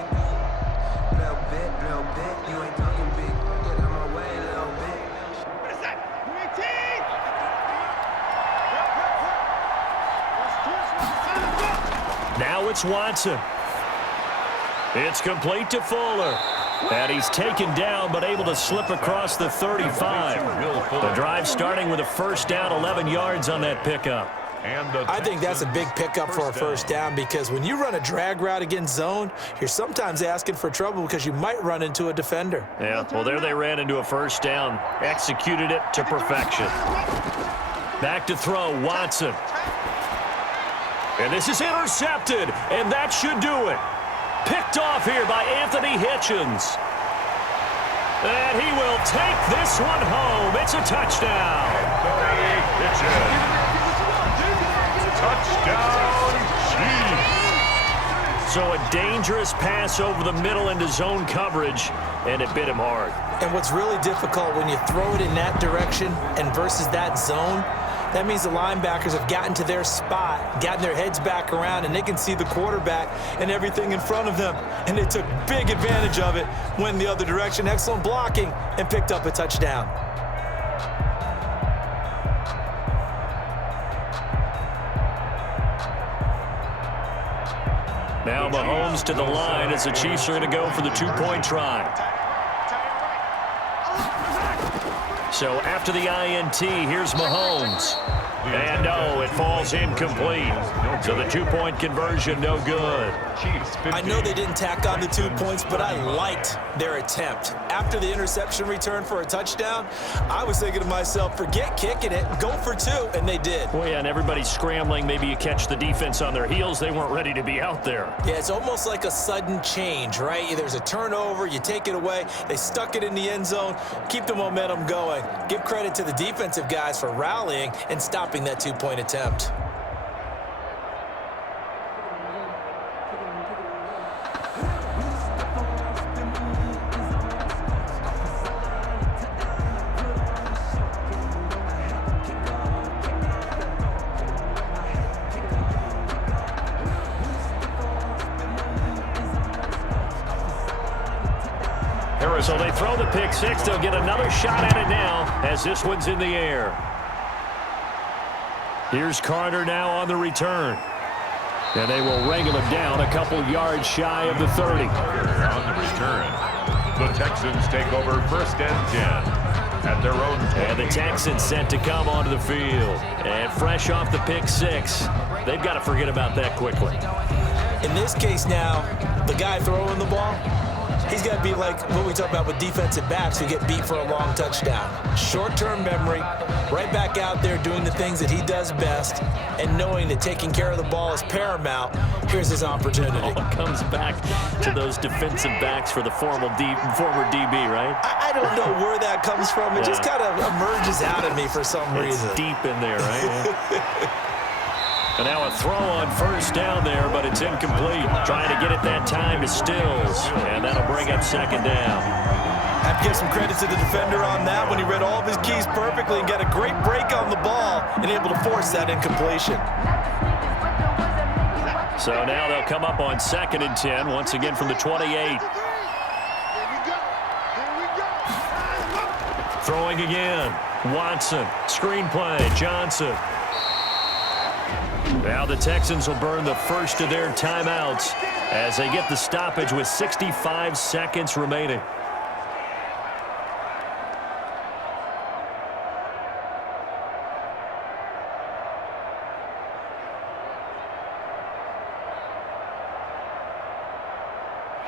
Little bit. You ain't talking big. Get out my way a little bit. What is that? 18! Now it's Watson. It's complete to Fuller. And he's taken down but able to slip across the 35. The drive starting with a first down, 11 yards on that pickup. I think that's a big pickup for a first down because when you run a drag route against zone, you're sometimes asking for trouble because you might run into a defender. Yeah, well, there they ran into a first down. Executed it to perfection. Back to throw, Watson. And this is intercepted, and that should do it. Picked off here by Anthony Hitchens. And he will take this one home. It's a touchdown. Anthony Hitchens. Touchdown, Chiefs. So a dangerous pass over the middle into zone coverage, and it bit him hard. And what's really difficult when you throw it in that direction and versus that zone, that means the linebackers have gotten to their spot, gotten their heads back around, and they can see the quarterback and everything in front of them. And they took big advantage of it, went in the other direction, excellent blocking, and picked up a touchdown. Now Mahomes to the line as the Chiefs are going to go for the two-point try. So after the INT, here's Mahomes. And no, it falls incomplete. So the two-point conversion, no good. I know they didn't tack on the 2 points, but I liked their attempt. After the interception return for a touchdown, I was thinking to myself, forget kicking it, go for 2, and they did. Well, yeah, and everybody's scrambling. Maybe you catch the defense on their heels. They weren't ready to be out there. Yeah, it's almost like a sudden change, right? There's a turnover, you take it away, they stuck it in the end zone, keep the momentum going. Give credit to the defensive guys for rallying and stopping that 2-point attempt. So they throw the pick six. They'll get another shot at it now as this one's in the air. Here's Carter now on the return. And they will wrangle him down a couple yards shy of the 30. On the return, the Texans take over 1st and 10 at their own 20. And the Texans set to come onto the field. And fresh off the pick six, they've got to forget about that quickly. In this case now, the guy throwing the ball, he's got to be like what we talk about with defensive backs who get beat for a long touchdown. Short-term memory, right back out there doing the things that he does best, and knowing that taking care of the ball is paramount. Here's his opportunity. It all comes back to those defensive backs for the former DB, right? I don't know where that comes from. It just kind of emerges out of me for some reason. It's deep in there, right? And now a throw on first down there, but it's incomplete. Trying to get it that time to Stills, and that'll bring up second down. I have to give some credit to the defender on that when he read all of his keys perfectly and got a great break on the ball and able to force that incompletion. So now they'll come up on 2nd and 10, once again from the 28. Throwing again. Watson. Screenplay. Johnson. Now the Texans will burn the first of their timeouts as they get the stoppage with 65 seconds remaining.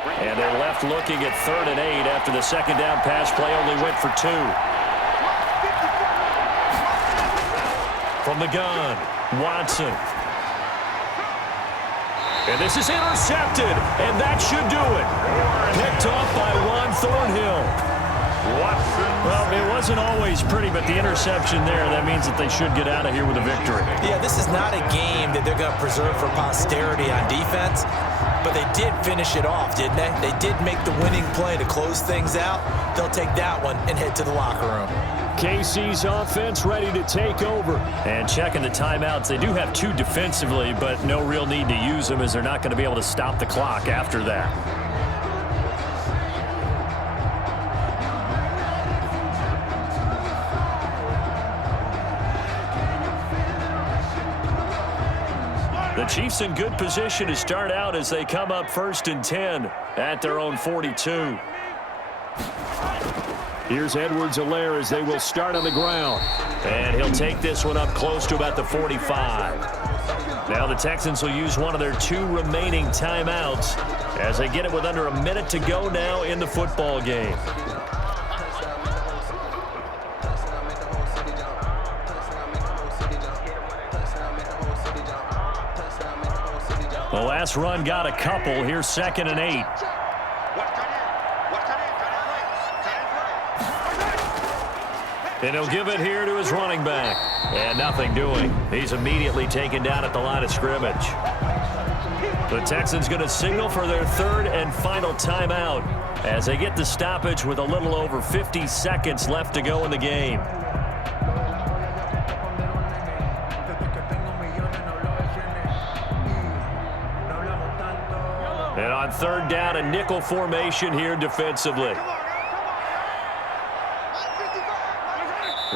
And they're left looking at 3rd and 8 after the second down pass play only went for 2. From the gun, Watson. And this is intercepted, and that should do it. Picked off by Juan Thornhill. Watson. Well, it wasn't always pretty, but the interception there, that means that they should get out of here with a victory. Yeah, this is not a game that they're going to preserve for posterity on defense, but they did finish it off, didn't they? They did make the winning play to close things out. They'll take that one and head to the locker room. KC's offense ready to take over. And checking the timeouts, they do have 2 defensively, but no real need to use them as they're not going to be able to stop the clock after that. The Chiefs in good position to start out as they come up 1st and 10 at their own 42. Here's Edwards-Helaire as they will start on the ground. And he'll take this one up close to about the 45. Now the Texans will use one of their 2 remaining timeouts as they get it with under a minute to go now in the football game. The last run got a couple. Here's 2nd and 8. And he'll give it here to his running back. And nothing doing. He's immediately taken down at the line of scrimmage. The Texans going to signal for their 3rd and final timeout as they get the stoppage with a little over 50 seconds left to go in the game. And on 3rd down, a nickel formation here defensively.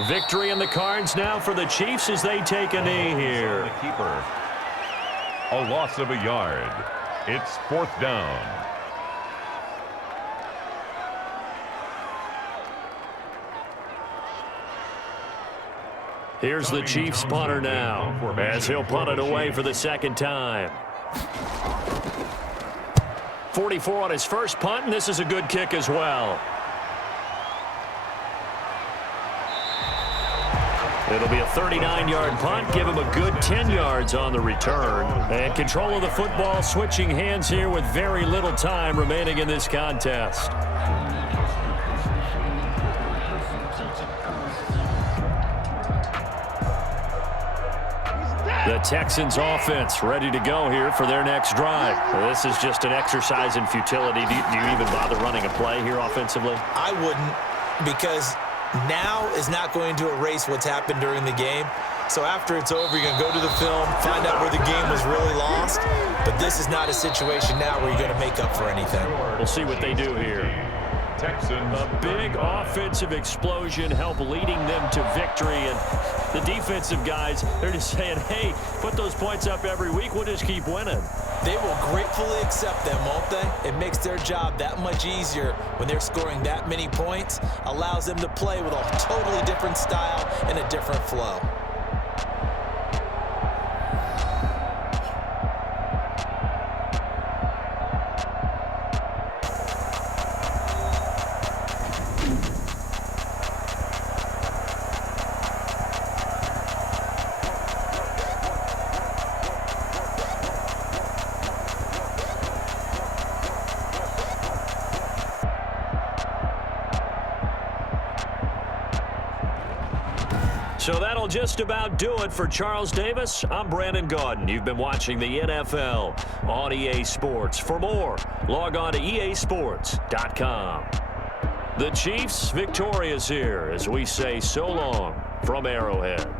Victory in the cards now for the Chiefs as they take a knee here. The keeper. A loss of a yard. It's 4th down. Here's the Chiefs punter now as he'll punt it away for the 2nd time. 44 on his first punt, and this is a good kick as well. It'll be a 39-yard punt, give him a good 10 yards on the return. And control of the football switching hands here with very little time remaining in this contest. The Texans offense ready to go here for their next drive. This is just an exercise in futility. Do you even bother running a play here offensively? I wouldn't, because now is not going to erase what's happened during the game. So after it's over, you're going to go to the film, find out where the game was really lost. But this is not a situation now where you're going to make up for anything. We'll see what they do here. Texans. A big offensive explosion help leading them to victory. And the defensive guys, they're just saying, hey, put those points up every week. We'll just keep winning. They will gratefully accept them, won't they? It makes their job that much easier when they're scoring that many points. Allows them to play with a totally different style and a different flow. So that'll just about do it for Charles Davis. I'm Brandon Gaudin. You've been watching the NFL on EA Sports. For more, log on to easports.com. The Chiefs victorious here as we say so long from Arrowhead.